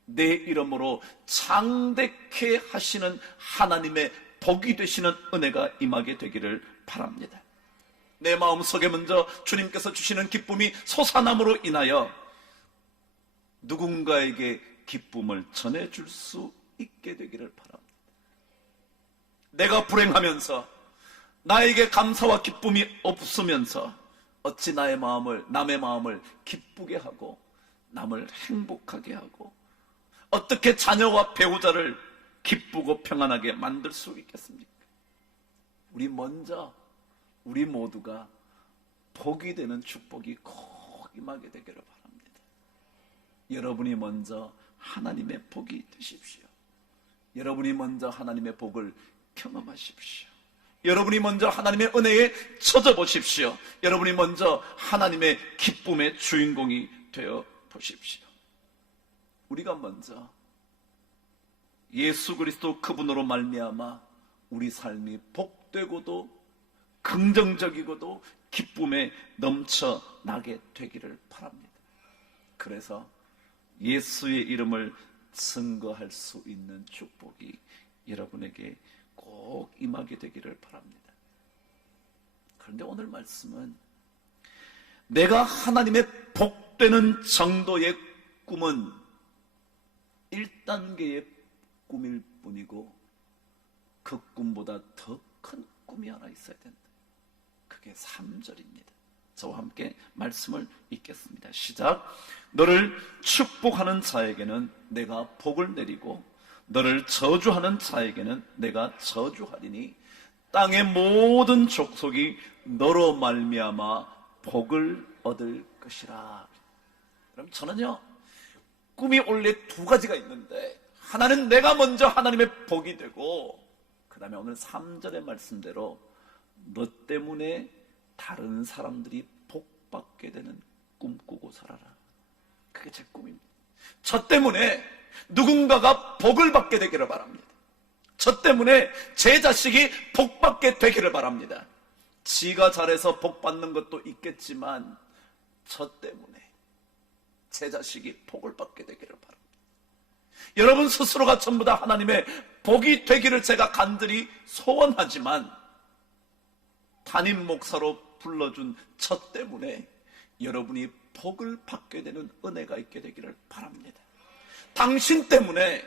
내 이름으로 창대케 하시는 하나님의 복이 되시는 은혜가 임하게 되기를 바랍니다. 내 마음속에 먼저 주님께서 주시는 기쁨이 솟아남으로 인하여 누군가에게 기쁨을 전해줄 수 있게 되기를 바랍니다. 내가 불행하면서 나에게 감사와 기쁨이 없으면서 어찌 남의 마음을 기쁘게 하고 남을 행복하게 하고 어떻게 자녀와 배우자를 기쁘고 평안하게 만들 수 있겠습니까? 우리 모두가 복이 되는 축복이 꼭 임하게 되기를 바랍니다. 여러분이 먼저 하나님의 복이 되십시오. 여러분이 먼저 하나님의 복을 경험하십시오. 여러분이 먼저 하나님의 은혜에 젖어 보십시오. 여러분이 먼저 하나님의 기쁨의 주인공이 되어 보십시오. 우리가 먼저 예수 그리스도 그분으로 말미암아 우리 삶이 복되고도 긍정적이고도 기쁨에 넘쳐나게 되기를 바랍니다. 그래서 예수의 이름을 증거할 수 있는 축복이 여러분에게 꼭 임하게 되기를 바랍니다. 그런데 오늘 말씀은 내가 하나님의 복되는 정도의 꿈은 1단계의 꿈일 뿐이고 그 꿈보다 더 큰 꿈이 하나 있어야 된다. 그게 3절입니다. 저와 함께 말씀을 읽겠습니다. 시작. 너를 축복하는 자에게는 내가 복을 내리고 너를 저주하는 자에게는 내가 저주하리니 땅의 모든 족속이 너로 말미암아 복을 얻을 것이라. 그럼 저는요, 꿈이 원래 두 가지가 있는데 하나는 내가 먼저 하나님의 복이 되고 그 다음에 오늘 3절의 말씀대로 너 때문에 다른 사람들이 복받게 되는 꿈 꾸고 살아라. 그게 제 꿈입니다. 저 때문에 누군가가 복을 받게 되기를 바랍니다. 저 때문에 제 자식이 복받게 되기를 바랍니다. 지가 잘해서 복받는 것도 있겠지만 저 때문에 제 자식이 복을 받게 되기를 바랍니다. 여러분 스스로가 전부 다 하나님의 복이 되기를 제가 간절히 소원하지만 담임 목사로 불러준 저 때문에 여러분이 복을 받게 되는 은혜가 있게 되기를 바랍니다. 당신 때문에,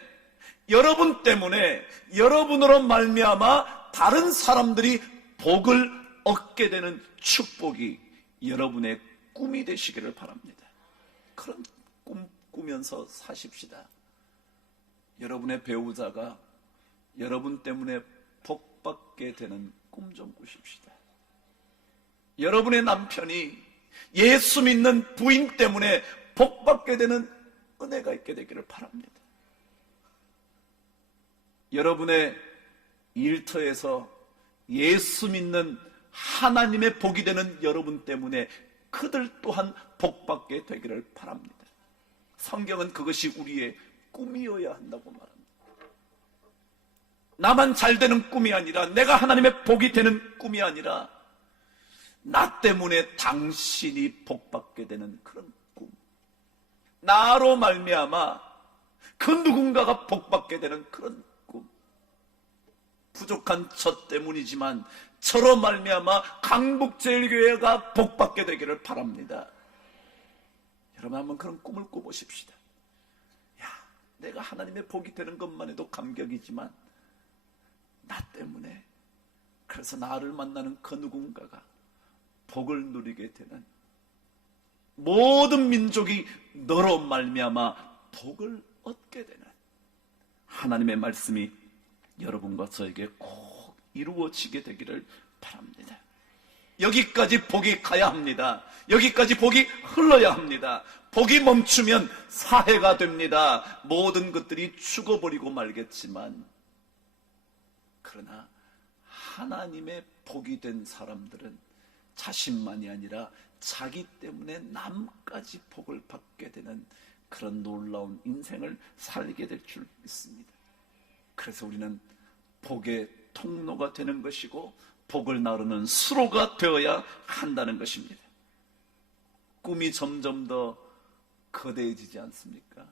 여러분 때문에, 여러분으로 말미암아 다른 사람들이 복을 얻게 되는 축복이 여러분의 꿈이 되시기를 바랍니다. 그런 꿈 꾸면서 사십시다. 여러분의 배우자가 여러분 때문에 복받게 되는 꿈 좀 꾸십시다. 여러분의 남편이 예수 믿는 부인 때문에 복받게 되는 은혜가 있게 되기를 바랍니다. 여러분의 일터에서 예수 믿는 하나님의 복이 되는 여러분 때문에 그들 또한 복받게 되기를 바랍니다. 성경은 그것이 우리의 꿈이어야 한다고 말합니다. 나만 잘 되는 꿈이 아니라, 내가 하나님의 복이 되는 꿈이 아니라 나 때문에 당신이 복받게 되는 그런 꿈, 나로 말미암아 그 누군가가 복받게 되는 그런 꿈, 부족한 저 때문이지만 저로 말미암아 강북제일교회가 복받게 되기를 바랍니다. 여러분 한번 그런 꿈을 꿔보십시다. 내가 하나님의 복이 되는 것만 해도 감격이지만 나 때문에, 그래서 나를 만나는 그 누군가가 복을 누리게 되는, 모든 민족이 너로 말미암아 복을 얻게 되는 하나님의 말씀이 여러분과 저에게 꼭 이루어지게 되기를 바랍니다. 여기까지 복이 가야 합니다. 여기까지 복이 흘러야 합니다. 복이 멈추면 사해가 됩니다. 모든 것들이 죽어버리고 말겠지만, 그러나 하나님의 복이 된 사람들은 자신만이 아니라 자기 때문에 남까지 복을 받게 되는 그런 놀라운 인생을 살게 될 줄 믿습니다. 그래서 우리는 복의 통로가 되는 것이고 복을 나누는 수로가 되어야 한다는 것입니다. 꿈이 점점 더 거대해지지 않습니까?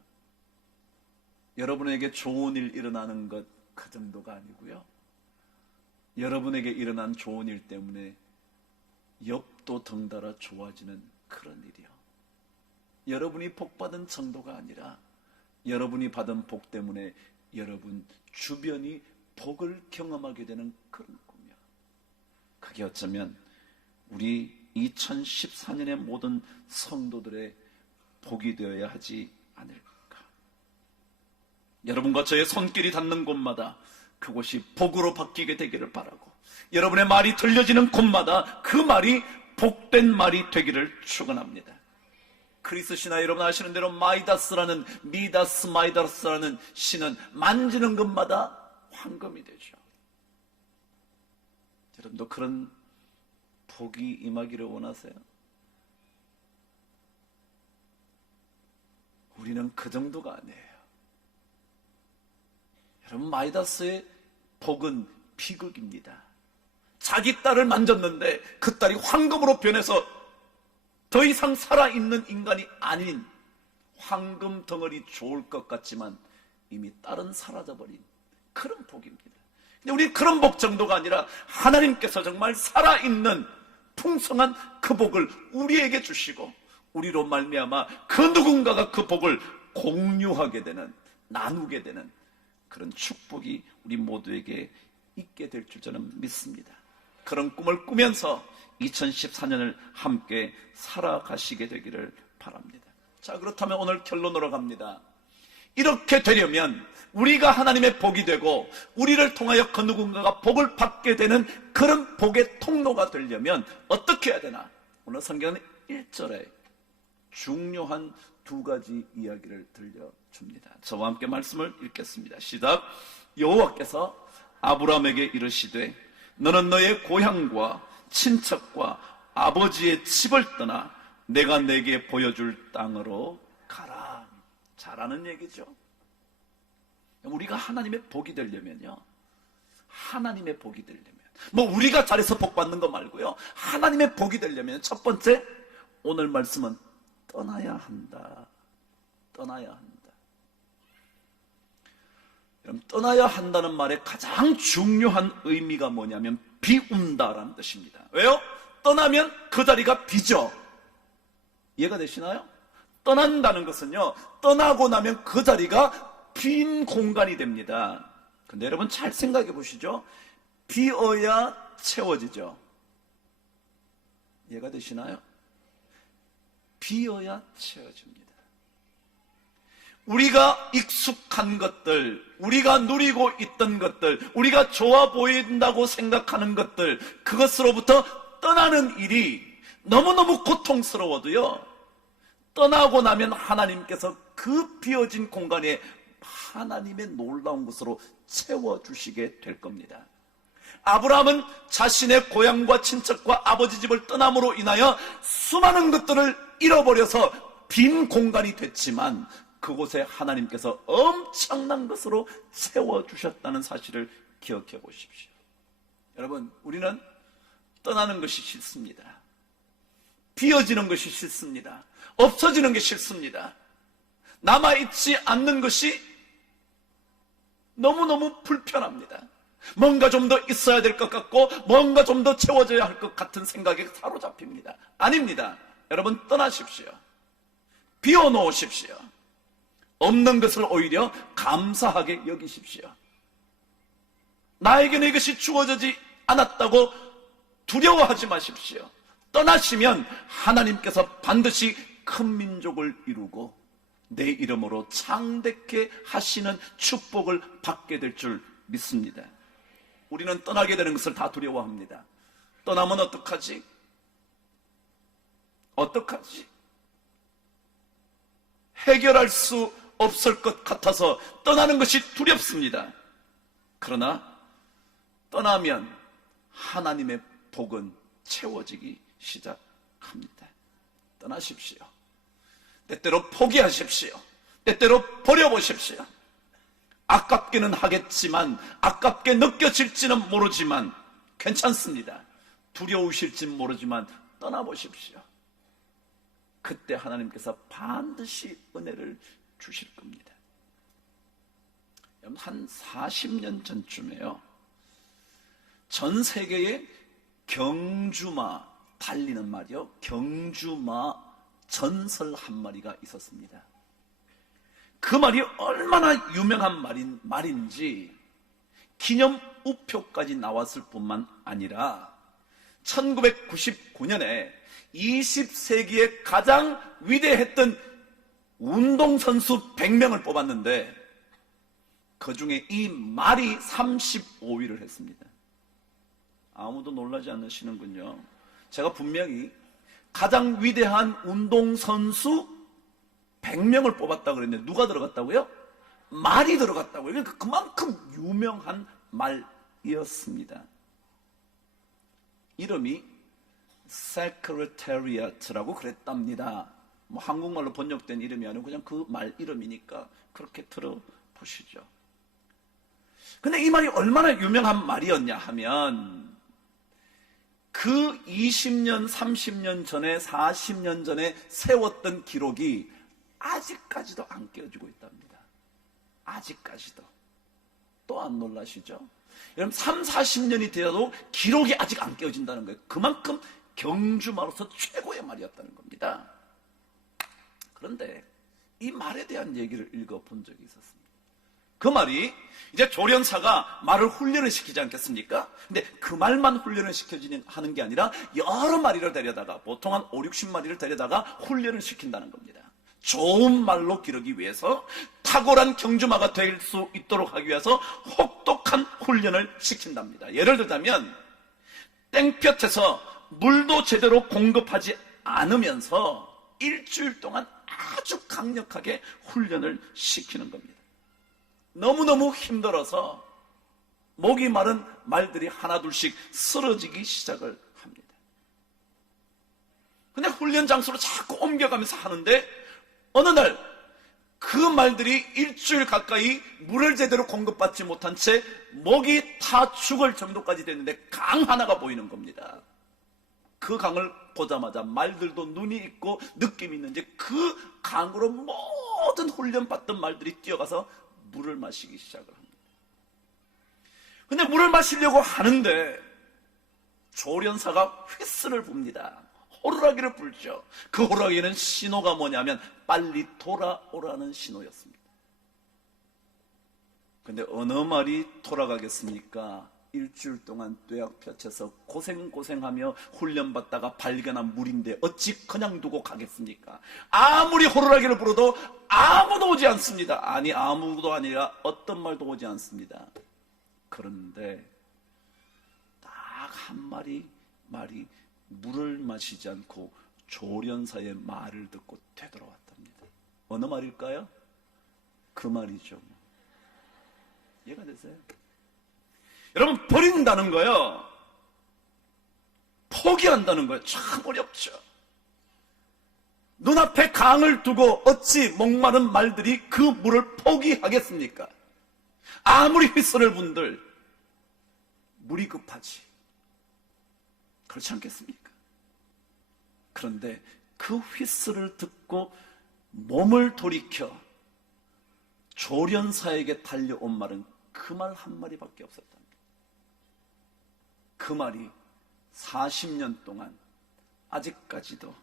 여러분에게 좋은 일 일어나는 것 그 정도가 아니고요, 여러분에게 일어난 좋은 일 때문에 엽도 덩달아 좋아지는 그런 일이요. 여러분이 복받은 정도가 아니라 여러분이 받은 복 때문에 여러분 주변이 복을 경험하게 되는 그런 꿈이요. 그게 어쩌면 우리 2014년의 모든 성도들의 복이 되어야 하지 않을까. 여러분과 저의 손길이 닿는 곳마다 그곳이 복으로 바뀌게 되기를 바라고, 여러분의 말이 들려지는 곳마다 그 말이 복된 말이 되기를 축원합니다. 그리스 신화 여러분 아시는 대로 마이다스라는 신은 만지는 것마다 황금이 되죠. 여러분도 그런 복이 임하기를 원하세요? 우리는 그 정도가 아니에요. 여러분, 마이다스의 복은 비극입니다. 자기 딸을 만졌는데 그 딸이 황금으로 변해서 더 이상 살아있는 인간이 아닌 황금 덩어리 좋을 것 같지만 이미 딸은 사라져버린 그런 복입니다. 근데 우리 그런 복 정도가 아니라 하나님께서 정말 살아있는 풍성한 그 복을 우리에게 주시고 우리로 말미암아 그 누군가가 그 복을 공유하게 되는, 나누게 되는 그런 축복이 우리 모두에게 있게 될 줄 저는 믿습니다. 그런 꿈을 꾸면서 2014년을 함께 살아가시게 되기를 바랍니다. 자, 그렇다면 오늘 결론으로 갑니다. 이렇게 되려면 우리가 하나님의 복이 되고 우리를 통하여 그 누군가가 복을 받게 되는 그런 복의 통로가 되려면 어떻게 해야 되나? 오늘 성경은 1절에 중요한 두 가지 이야기를 들려줍니다. 저와 함께 말씀을 읽겠습니다. 시작. 여호와께서 아브라함에게 이르시되 너는 너의 고향과 친척과 아버지의 집을 떠나 내가 내게 보여줄 땅으로 가라. 잘하는 얘기죠. 우리가 하나님의 복이 되려면요, 하나님의 복이 되려면, 우리가 잘해서 복 받는 거 말고요, 하나님의 복이 되려면 첫 번째, 오늘 말씀은 떠나야 한다. 떠나야 한다. 여러분, 떠나야 한다는 말의 가장 중요한 의미가 뭐냐면 비운다라는 뜻입니다. 왜요? 떠나면 그 자리가 비죠. 이해가 되시나요? 떠난다는 것은요, 떠나고 나면 그 자리가 빈 공간이 됩니다. 근데 여러분 잘 생각해 보시죠. 비어야 채워지죠. 이해가 되시나요? 비어야 채워집니다. 우리가 익숙한 것들, 우리가 누리고 있던 것들, 우리가 좋아 보인다고 생각하는 것들, 그것으로부터 떠나는 일이 너무너무 고통스러워도요, 떠나고 나면 하나님께서 그 비어진 공간에 하나님의 놀라운 것으로 채워주시게 될 겁니다. 아브라함은 자신의 고향과 친척과 아버지 집을 떠남으로 인하여 수많은 것들을 잃어버려서 빈 공간이 됐지만 그곳에 하나님께서 엄청난 것으로 채워주셨다는 사실을 기억해 보십시오. 여러분, 우리는 떠나는 것이 싫습니다. 비어지는 것이 싫습니다. 없어지는 게 싫습니다. 남아있지 않는 것이 너무너무 불편합니다. 뭔가 좀 더 있어야 될 것 같고 뭔가 좀 더 채워져야 할 것 같은 생각에 사로잡힙니다. 아닙니다. 여러분, 떠나십시오. 비워놓으십시오. 없는 것을 오히려 감사하게 여기십시오. 나에게는 이것이 주어지지 않았다고 두려워하지 마십시오. 떠나시면 하나님께서 반드시 큰 민족을 이루고 내 이름으로 창대케 하시는 축복을 받게 될 줄 믿습니다. 우리는 떠나게 되는 것을 다 두려워합니다. 떠나면 어떡하지? 어떡하지? 해결할 수 없을 것 같아서 떠나는 것이 두렵습니다. 그러나 떠나면 하나님의 복은 채워지기 시작합니다. 떠나십시오. 때때로 포기하십시오. 때때로 버려보십시오. 아깝기는 하겠지만, 아깝게 느껴질지는 모르지만 괜찮습니다. 두려우실진 모르지만 떠나보십시오. 그때 하나님께서 반드시 은혜를 주실 겁니다. 한 40년 전쯤에요, 전 세계의 경주마, 달리는 말이요, 경주마 전설 한 마리가 있었습니다. 그 말이 얼마나 유명한 말인지 기념 우표까지 나왔을 뿐만 아니라 1999년에 20세기에 가장 위대했던 운동선수 100명을 뽑았는데 그 중에 이 말이 35위를 했습니다. 아무도 놀라지 않으시는군요. 제가 분명히 가장 위대한 운동선수 100명을 뽑았다고 그랬는데 누가 들어갔다고요? 말이 들어갔다고요. 그러니까 그만큼 유명한 말이었습니다. 이름이 Secretariat라고 그랬답니다. 뭐 한국말로 번역된 이름이 아니고 그냥 그 말 이름이니까 그렇게 들어보시죠. 근데 이 말이 얼마나 유명한 말이었냐 하면 그 20년, 30년 전에, 40년 전에 세웠던 기록이 아직까지도 안 깨어지고 있답니다. 아직까지도. 또 안 놀라시죠? 여러분 3, 40년이 되어도 기록이 아직 안 깨어진다는 거예요. 그만큼 경주마로서 최고의 말이었다는 겁니다. 그런데 이 말에 대한 얘기를 읽어본 적이 있었습니다. 그 말이 이제 조련사가 말을 훈련을 시키지 않겠습니까? 근데 그 말만 훈련을 시켜지는 하는 게 아니라 여러 마리를 데려다가 보통 한 5, 60마리를 데려다가 훈련을 시킨다는 겁니다. 좋은 말로 기르기 위해서 탁월한 경주마가 될 수 있도록 하기 위해서 혹독한 훈련을 시킨답니다. 예를 들자면 땡볕에서 물도 제대로 공급하지 않으면서 일주일 동안 아주 강력하게 훈련을 시키는 겁니다. 너무너무 힘들어서 목이 마른 말들이 하나둘씩 쓰러지기 시작을 합니다. 근데 훈련 장소로 자꾸 옮겨가면서 하는데 어느 날 그 말들이 일주일 가까이 물을 제대로 공급받지 못한 채 목이 타 죽을 정도까지 됐는데 강 하나가 보이는 겁니다. 그 강을 보자마자 말들도 눈이 있고 느낌이 있는지 그 강으로 모든 훈련받던 말들이 뛰어가서 물을 마시기 시작을 합니다. 근데 물을 마시려고 하는데 조련사가 휘슬을 붑니다. 호루라기를 불죠. 그 호루라기는 신호가 뭐냐면 빨리 돌아오라는 신호였습니다. 근데 어느 말이 돌아가겠습니까? 일주일 동안 뙤약볕에서 고생하며 훈련받다가 발견한 물인데 어찌 그냥 두고 가겠습니까? 아무리 호루라기를 불어도 아무도 오지 않습니다. 아니 아무도 아니라 어떤 말도 오지 않습니다. 그런데 딱 한 마리 말이 물을 마시지 않고 조련사의 말을 듣고 되돌아왔답니다. 어느 말일까요? 그 말이죠. 이해가 되세요? 여러분, 버린다는 거요, 포기한다는 거예요. 참 어렵죠. 눈앞에 강을 두고 어찌 목마른 말들이 그 물을 포기하겠습니까? 아무리 휘슬을 분들 물이 급하지. 그렇지 않겠습니까? 그런데 그 휘슬을 듣고 몸을 돌이켜 조련사에게 달려온 말은 그 말 한마디밖에 없었답니다. 그 말이 40년 동안 아직까지도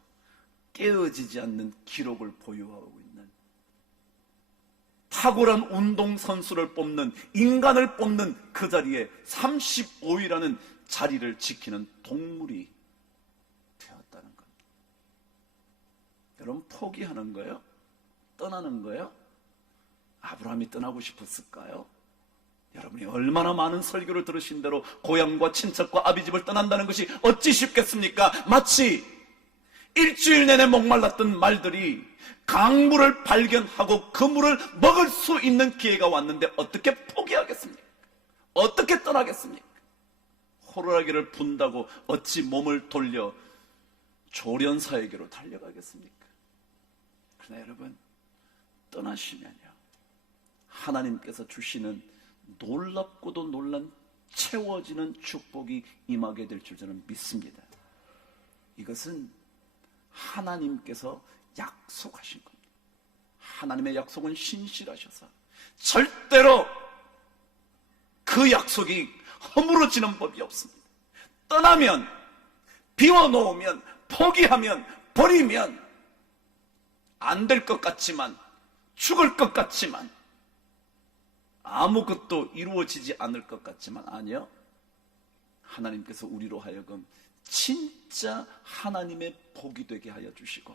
깨어지지 않는 기록을 보유하고 있는, 탁월한 운동선수를 뽑는, 인간을 뽑는 그 자리에 35위라는 자리를 지키는 동물이 되었다는 겁니다. 여러분, 포기하는 거예요? 떠나는 거예요? 아브라함이 떠나고 싶었을까요? 여러분이 얼마나 많은 설교를 들으신 대로 고향과 친척과 아비집을 떠난다는 것이 어찌 쉽겠습니까? 마치 일주일 내내 목말랐던 말들이 강물을 발견하고 그 물을 먹을 수 있는 기회가 왔는데 어떻게 포기하겠습니까? 어떻게 떠나겠습니까? 호루라기를 분다고 어찌 몸을 돌려 조련사에게로 달려가겠습니까? 그러나 여러분, 떠나시면요, 하나님께서 주시는 놀랍고도 놀란 채워지는 축복이 임하게 될 줄 저는 믿습니다. 이것은 하나님께서 약속하신 겁니다. 하나님의 약속은 신실하셔서 절대로 그 약속이 허물어지는 법이 없습니다. 떠나면 비워놓으면, 포기하면, 버리면 안 될 것 같지만, 죽을 것 같지만, 아무것도 이루어지지 않을 것 같지만 아니요. 하나님께서 우리로 하여금 진짜 하나님의 복이 되게 하여 주시고,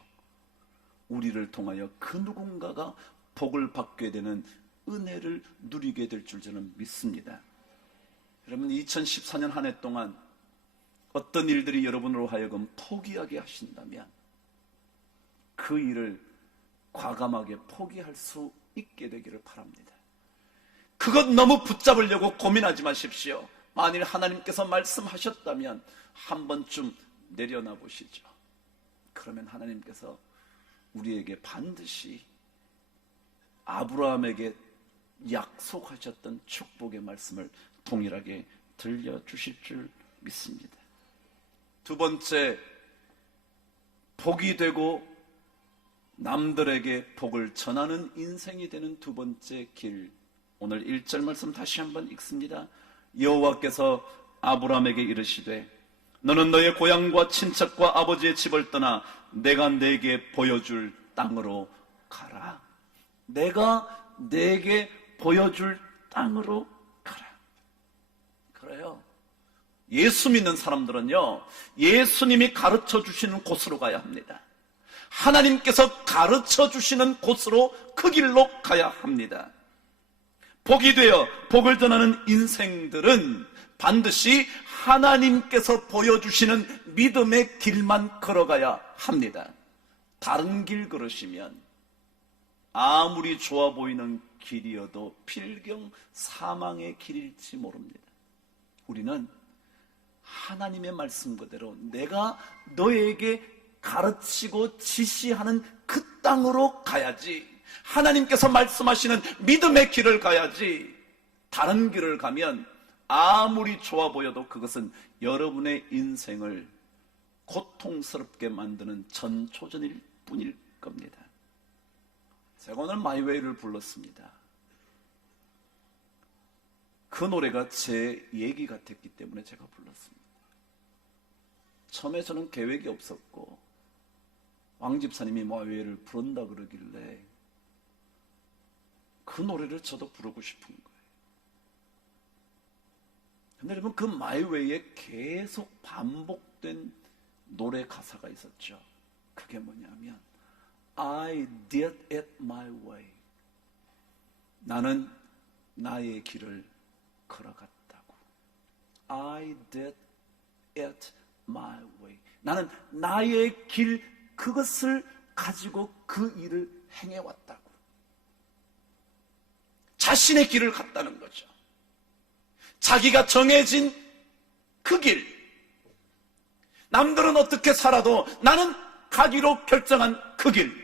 우리를 통하여 그 누군가가 복을 받게 되는 은혜를 누리게 될 줄 저는 믿습니다. 여러분, 2014년 한 해 동안 어떤 일들이 여러분으로 하여금 포기하게 하신다면 그 일을 과감하게 포기할 수 있게 되기를 바랍니다. 그것 너무 붙잡으려고 고민하지 마십시오. 만일 하나님께서 말씀하셨다면 한 번쯤 내려놔 보시죠. 그러면 하나님께서 우리에게 반드시 아브라함에게 약속하셨던 축복의 말씀을 동일하게 들려주실 줄 믿습니다. 두 번째, 복이 되고 남들에게 복을 전하는 인생이 되는 두 번째 길, 오늘 1절 말씀 다시 한번 읽습니다. 여호와께서 아브라함에게 이르시되 너는 너의 고향과 친척과 아버지의 집을 떠나 내가 내게 보여줄 땅으로 가라. 내가 내게 보여줄 땅으로 가라. 그래요. 예수 믿는 사람들은요, 예수님이 가르쳐 주시는 곳으로 가야 합니다. 하나님께서 가르쳐 주시는 곳으로, 그 길로 가야 합니다. 복이 되어 복을 전하는 인생들은 반드시 하나님께서 보여주시는 믿음의 길만 걸어가야 합니다. 다른 길 걸으시면 아무리 좋아 보이는 길이어도 필경 사망의 길일지 모릅니다. 우리는 하나님의 말씀 그대로 내가 너에게 가르치고 지시하는 그 땅으로 가야지, 하나님께서 말씀하시는 믿음의 길을 가야지, 다른 길을 가면 아무리 좋아 보여도 그것은 여러분의 인생을 고통스럽게 만드는 전초전일 뿐일 겁니다. 제가 오늘 마이웨이를 불렀습니다. 그 노래가 제 얘기 같았기 때문에 제가 불렀습니다. 처음에 저는 계획이 없었고 왕 집사님이 마이웨이를 부른다 그러길래 그 노래를 저도 부르고 싶은 거예요. 근데 여러분, 그 마이웨이에 계속 반복된 노래 가사가 있었죠. 그게 뭐냐면 I did it my way. 나는 나의 길을 걸어갔다고. I did it my way. 나는 나의 길, 그것을 가지고 그 일을 행해왔다고. 자신의 길을 갔다는 거죠. 자기가 정해진 그 길. 남들은 어떻게 살아도 나는 가기로 결정한 그 길.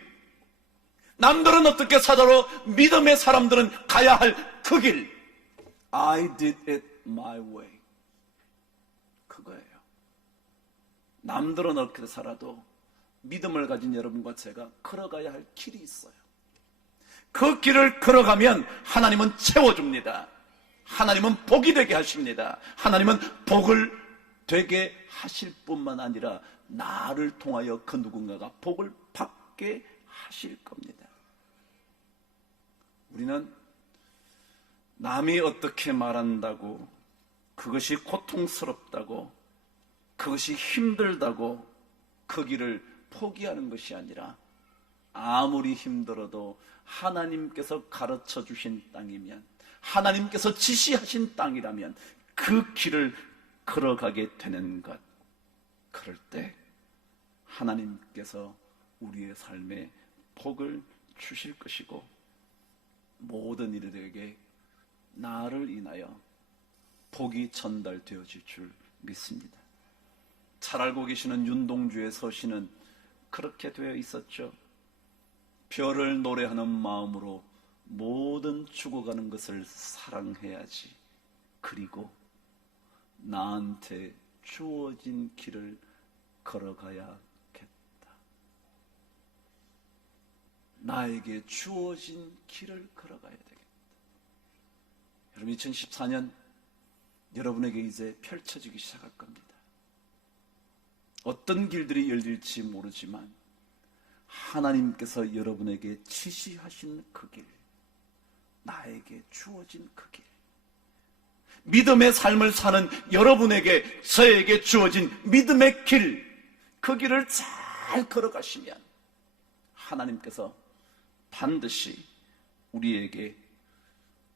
남들은 어떻게 살아도 믿음의 사람들은 가야 할 그 길. I did it my way. 그거예요. 남들은 어떻게 살아도 믿음을 가진 여러분과 제가 걸어가야 할 길이 있어요. 그 길을 걸어가면 하나님은 채워줍니다. 하나님은 복이 되게 하십니다. 하나님은 복을 되게 하실 뿐만 아니라 나를 통하여 그 누군가가 복을 받게 하실 겁니다. 우리는 남이 어떻게 말한다고, 그것이 고통스럽다고, 그것이 힘들다고 그 길을 포기하는 것이 아니라 아무리 힘들어도 하나님께서 가르쳐 주신 땅이면, 하나님께서 지시하신 땅이라면 그 길을 걸어가게 되는 것. 그럴 때 하나님께서 우리의 삶에 복을 주실 것이고 모든 이들에게 나를 인하여 복이 전달되어질 줄 믿습니다. 잘 알고 계시는 윤동주의 서시는 그렇게 되어 있었죠. 별을 노래하는 마음으로 모든 죽어가는 것을 사랑해야지. 그리고 나한테 주어진 길을 걸어가야겠다. 나에게 주어진 길을 걸어가야 되겠다. 여러분, 2014년 여러분에게 이제 펼쳐지기 시작할 겁니다. 어떤 길들이 열릴지 모르지만 하나님께서 여러분에게 지시하신 그 길, 나에게 주어진 그 길, 믿음의 삶을 사는 여러분에게, 저에게 주어진 믿음의 길, 그 길을 잘 걸어가시면 하나님께서 반드시 우리에게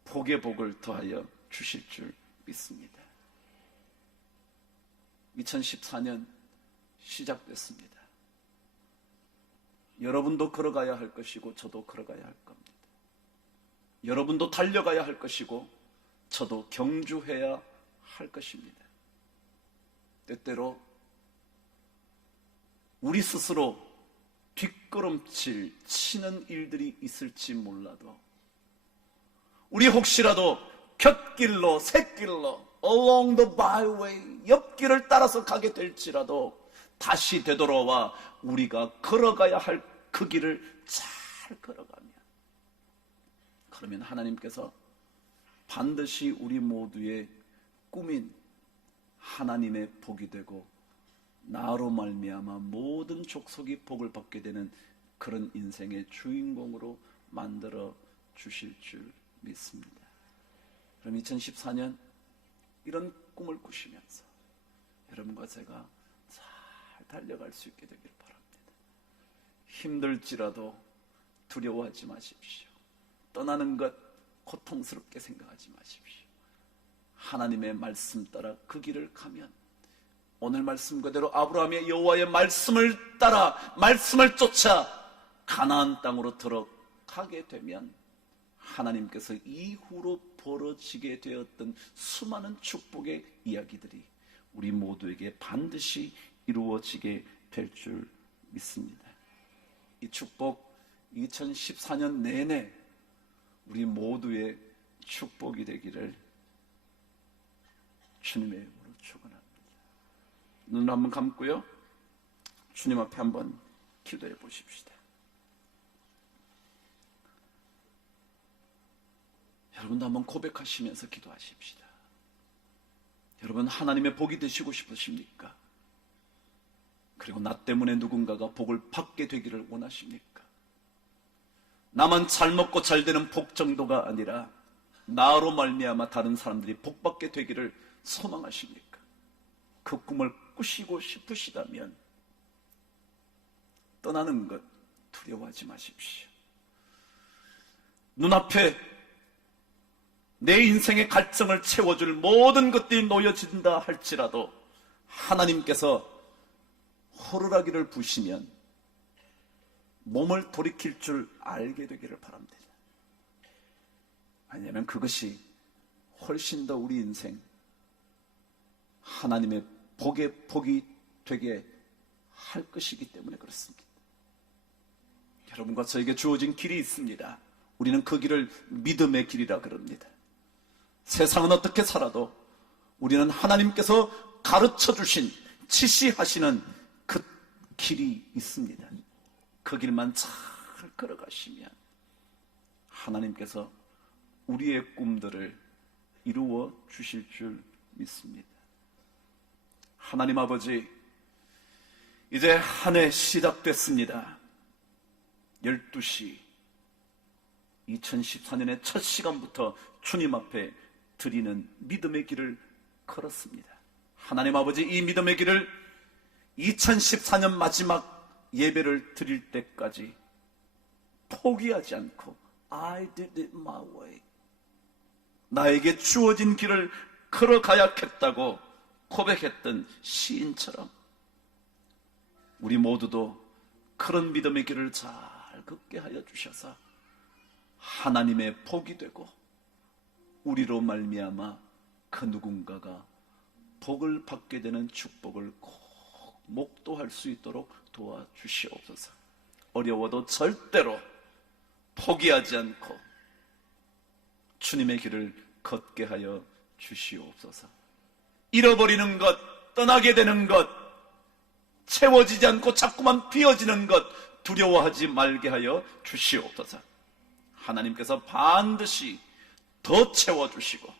복의 복을 더하여 주실 줄 믿습니다. 2014년 시작됐습니다. 여러분도 걸어가야 할 것이고 저도 걸어가야 할 겁니다. 여러분도 달려가야 할 것이고 저도 경주해야 할 것입니다. 때때로 우리 스스로 뒷걸음질 치는 일들이 있을지 몰라도 우리 혹시라도 곁길로, 샛길로, along the byway, 옆길을 따라서 가게 될지라도 다시 되돌아와 우리가 걸어가야 할 그 길을 잘 걸어가면, 그러면 하나님께서 반드시 우리 모두의 꿈인 하나님의 복이 되고 나로 말미암아 모든 족속이 복을 받게 되는 그런 인생의 주인공으로 만들어 주실 줄 믿습니다. 그럼 2014년 이런 꿈을 꾸시면서 여러분과 제가 잘 달려갈 수 있게 되길 바랍니다. 힘들지라도 두려워하지 마십시오. 떠나는 것 고통스럽게 생각하지 마십시오. 하나님의 말씀 따라 그 길을 가면 오늘 말씀 그대로 아브라함의 여호와의 말씀을 따라 말씀을 쫓아 가나안 땅으로 들어가게 되면 하나님께서 이후로 벌어지게 되었던 수많은 축복의 이야기들이 우리 모두에게 반드시 이루어지게 될 줄 믿습니다. 이 축복 2014년 내내 우리 모두의 축복이 되기를 주님의 이름으로 축원합니다. 눈을 한번 감고요, 주님 앞에 한번 기도해 보십시다. 여러분도 한번 고백하시면서 기도하십시다. 여러분, 하나님의 복이 되시고 싶으십니까? 그리고 나 때문에 누군가가 복을 받게 되기를 원하십니까? 나만 잘 먹고 잘 되는 복 정도가 아니라 나로 말미암아 다른 사람들이 복 받게 되기를 소망하십니까? 그 꿈을 꾸시고 싶으시다면 떠나는 것 두려워하지 마십시오. 눈앞에 내 인생의 갈증을 채워줄 모든 것들이 놓여진다 할지라도 하나님께서 호루라기를 부시면 몸을 돌이킬 줄 알게 되기를 바랍니다. 왜냐하면 그것이 훨씬 더 우리 인생 하나님의 복의 복이 되게 할 것이기 때문에 그렇습니다. 여러분과 저에게 주어진 길이 있습니다. 우리는 그 길을 믿음의 길이라 그럽니다. 세상은 어떻게 살아도 우리는 하나님께서 가르쳐 주신, 지시하시는 그 길이 있습니다. 그 길만 잘 걸어가시면 하나님께서 우리의 꿈들을 이루어 주실 줄 믿습니다. 하나님 아버지, 이제 한 해 시작됐습니다. 12시 2014년의 첫 시간부터 주님 앞에 드리는 믿음의 길을 걸었습니다. 하나님 아버지, 이 믿음의 길을 2014년 마지막 예배를 드릴 때까지 포기하지 않고 I did it my way, 나에게 주어진 길을 걸어가야겠다고 고백했던 시인처럼 우리 모두도 그런 믿음의 길을 잘 걷게 하여 주셔서 하나님의 복이 되고 우리로 말미암아 그 누군가가 복을 받게 되는 축복을 꼭 목도할 수 있도록 도와주시옵소서. 어려워도 절대로 포기하지 않고 주님의 길을 걷게 하여 주시옵소서. 잃어버리는 것, 떠나게 되는 것, 채워지지 않고 자꾸만 비어지는 것 두려워하지 말게 하여 주시옵소서. 하나님께서 반드시 더 채워주시고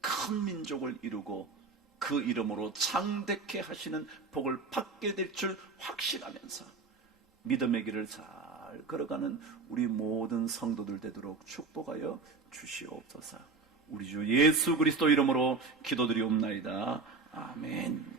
큰 민족을 이루고 그 이름으로 창대케 하시는 복을 받게 될 줄 확신하면서 믿음의 길을 잘 걸어가는 우리 모든 성도들 되도록 축복하여 주시옵소서. 우리 주 예수 그리스도 이름으로 기도드리옵나이다. 아멘.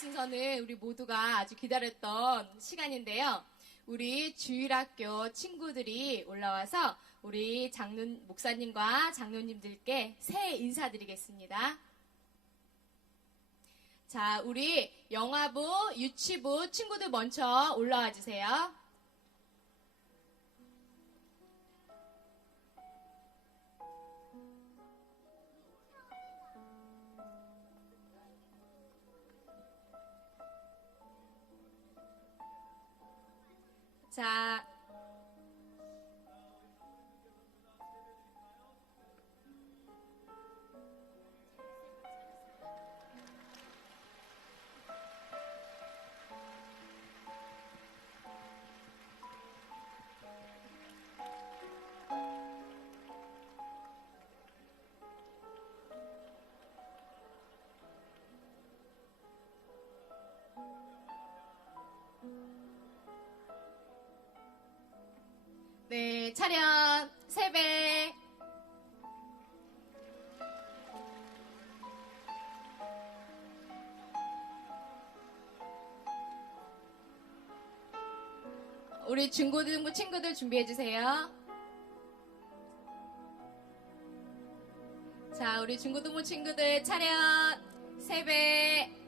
순서는 우리 모두가 아주 기다렸던 시간인데요. 우리 주일학교 친구들이 올라와서 우리 목사님과 장로님들께 새해 인사드리겠습니다. 자, 우리 영화부, 유치부 친구들 먼저 올라와 주세요. 자, 네, 차렷, 세배. 우리 중고등부 친구들 준비해주세요. 자, 우리 중고등부 친구들 차렷, 세배.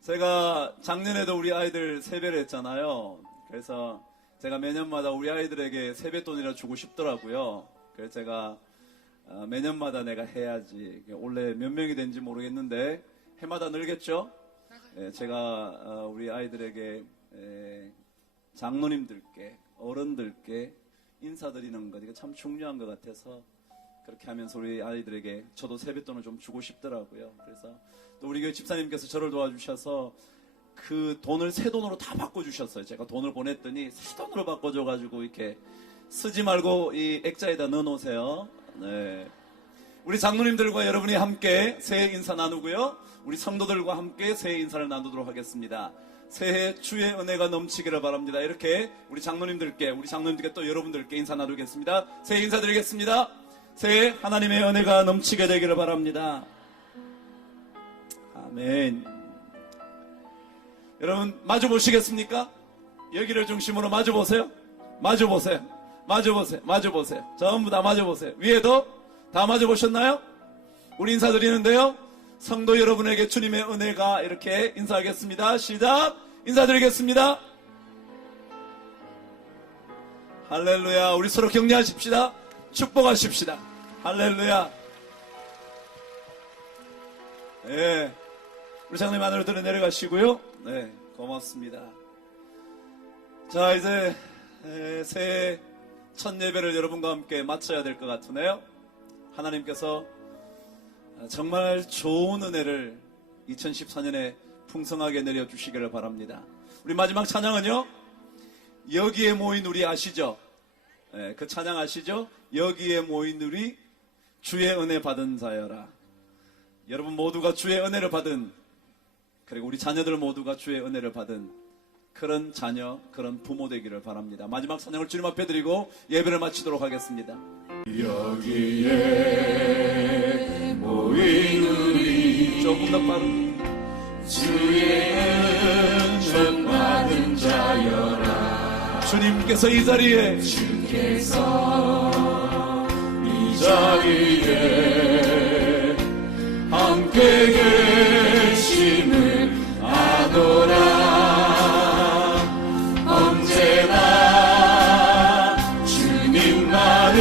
제가 작년에도 우리 아이들 세배를 했잖아요. 그래서 제가 매년마다 우리 아이들에게 세뱃돈이라 주고 싶더라고요. 그래서 제가 매년마다 내가 해야지. 원래 몇 명이 된지 모르겠는데 해마다 늘겠죠? 제가 우리 아이들에게 장로님들께 어른들께 인사드리는 것 이게 참 중요한 것 같아서 그렇게 하면서 우리 아이들에게 저도 세뱃돈을 좀 주고 싶더라고요. 그래서 또 우리 교회 집사님께서 저를 도와주셔서 그 돈을 새 돈으로 다 바꿔주셨어요. 제가 돈을 보냈더니 새 돈으로 바꿔줘가지고 이렇게 쓰지 말고 이 액자에다 넣어놓으세요. 네. 우리 장로님들과 여러분이 함께 새해 인사 나누고요. 우리 성도들과 함께 새해 인사를 나누도록 하겠습니다. 새해 주의 은혜가 넘치기를 바랍니다. 이렇게 우리 장로님들께 또 여러분들께 인사 나누겠습니다. 새해 인사드리겠습니다. 새해 하나님의 은혜가 넘치게 되기를 바랍니다. 아멘. 여러분 마주 보시겠습니까? 여기를 중심으로 마주 보세요. 마주 보세요. 마주 보세요. 마주 보세요. 전부 다 마주 보세요. 위에도 다 마주 보셨나요? 우리 인사드리는데요. 성도 여러분에게 주님의 은혜가 이렇게 인사하겠습니다. 시작. 인사드리겠습니다. 할렐루야. 우리 서로 격려하십시다. 축복하십시다. 할렐루야. 네. 우리 장로님 안으로 들어 내려가시고요. 네, 고맙습니다. 자, 이제 새해 첫 예배를 여러분과 함께 마쳐야 될 것 같으네요. 하나님께서 정말 좋은 은혜를 2014년에 풍성하게 내려주시기를 바랍니다. 우리 마지막 찬양은요, 여기에 모인 우리 아시죠? 네, 그 찬양 아시죠? 여기에 모인 우리 주의 은혜 받은 자여라. 여러분 모두가 주의 은혜를 받은, 그리고 우리 자녀들 모두가 주의 은혜를 받은 그런 자녀, 그런 부모 되기를 바랍니다. 마지막 찬양을 주님 앞에 드리고 예배를 마치도록 하겠습니다. 여기에 모인 우리 조금 더 빠르게. 주의 은총 받은 자여라. 주님께서 이 자리에 함께 계심을 아노라. 언제나 주님만을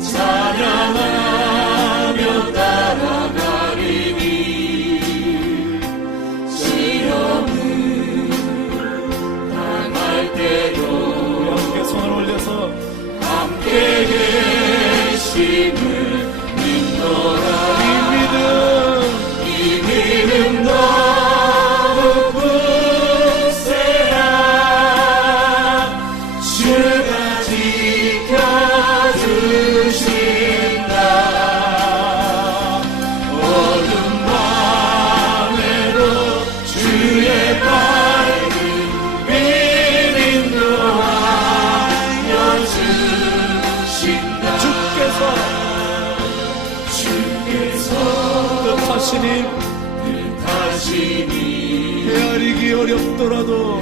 찬양하며 따라가리니 시험을 당할 때도 우리 함께 손을 올려서 함께 계심을 믿노라. 이 믿음 뜻하시니 헤아리기 어렵더라도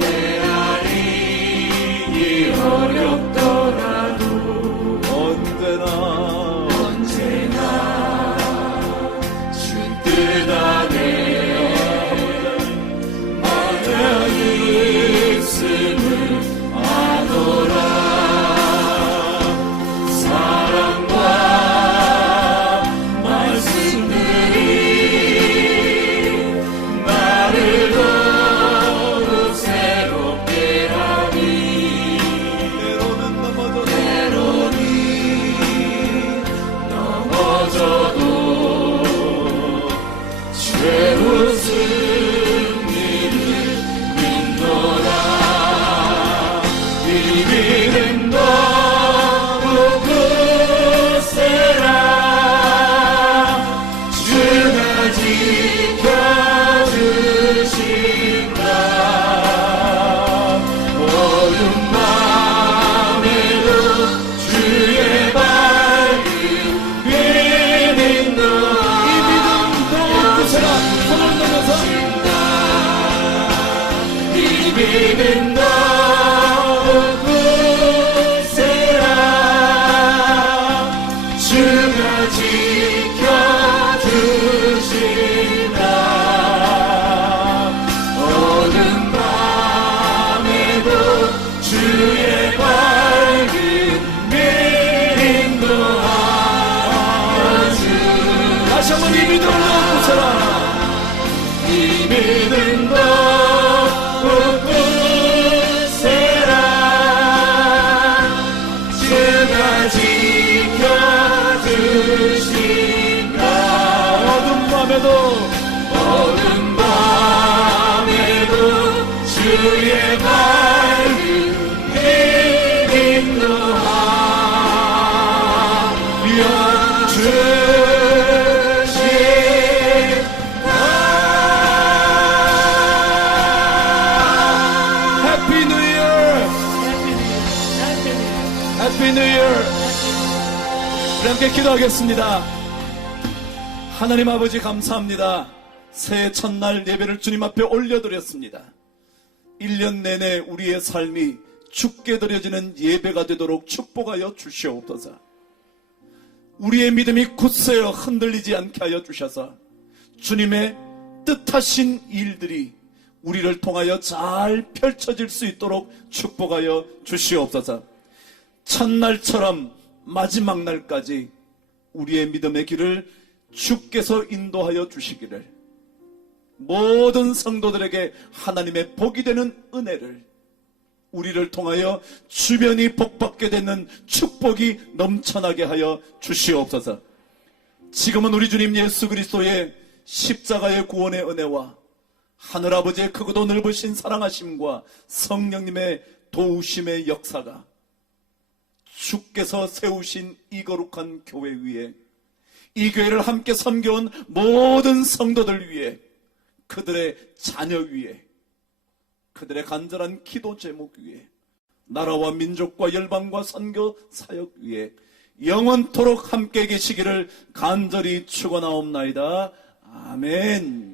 이 어렵더라도 언제나 주 뜻 안에 나의 있음을 아노라. 사랑과 말씀들이 나를 더욱 새롭게 하니 때로는 넘어져도 최후 승리를 믿노라. 이 믿음도 굳세라. 주가 지켜주신다. 어둠 밤에도 주의 밝은 믿음도 이 믿음도 굳세라. 손을 들면서 이 믿음도 굳세라. 주가 지켜주신다. 어둠 밤에도 주의 밝은 믿음도 하여주. 다시 한번 이 믿음도 굳세라. 이 믿음도 굳세라. 주가 지켜주신다. 어둠 밤에도 주의 밝은 믿음도 하여주신다. 해피 뉴 이어. 해피 뉴 이어. 우리 함께 기도하겠습니다. 하나님 아버지 감사합니다. 새해 첫날 예배를 주님 앞에 올려드렸습니다. 1년 내내 우리의 삶이 주께 드려지는 예배가 되도록 축복하여 주시옵소서. 우리의 믿음이 굳세어 흔들리지 않게 하여 주셔서 주님의 뜻하신 일들이 우리를 통하여 잘 펼쳐질 수 있도록 축복하여 주시옵소서. 첫날처럼 마지막 날까지 우리의 믿음의 길을 주께서 인도하여 주시기를, 모든 성도들에게 하나님의 복이 되는 은혜를, 우리를 통하여 주변이 복받게 되는 축복이 넘쳐나게 하여 주시옵소서. 지금은 우리 주님 예수 그리스도의 십자가의 구원의 은혜와 하늘아버지의 크고도 넓으신 사랑하심과 성령님의 도우심의 역사가 주께서 세우신 이 거룩한 교회 위에, 이 교회를 함께 섬겨온 모든 성도들 위에, 그들의 자녀 위에, 그들의 간절한 기도 제목 위에, 나라와 민족과 열방과 선교 사역 위에 영원토록 함께 계시기를 간절히 축원하옵나이다. 아멘.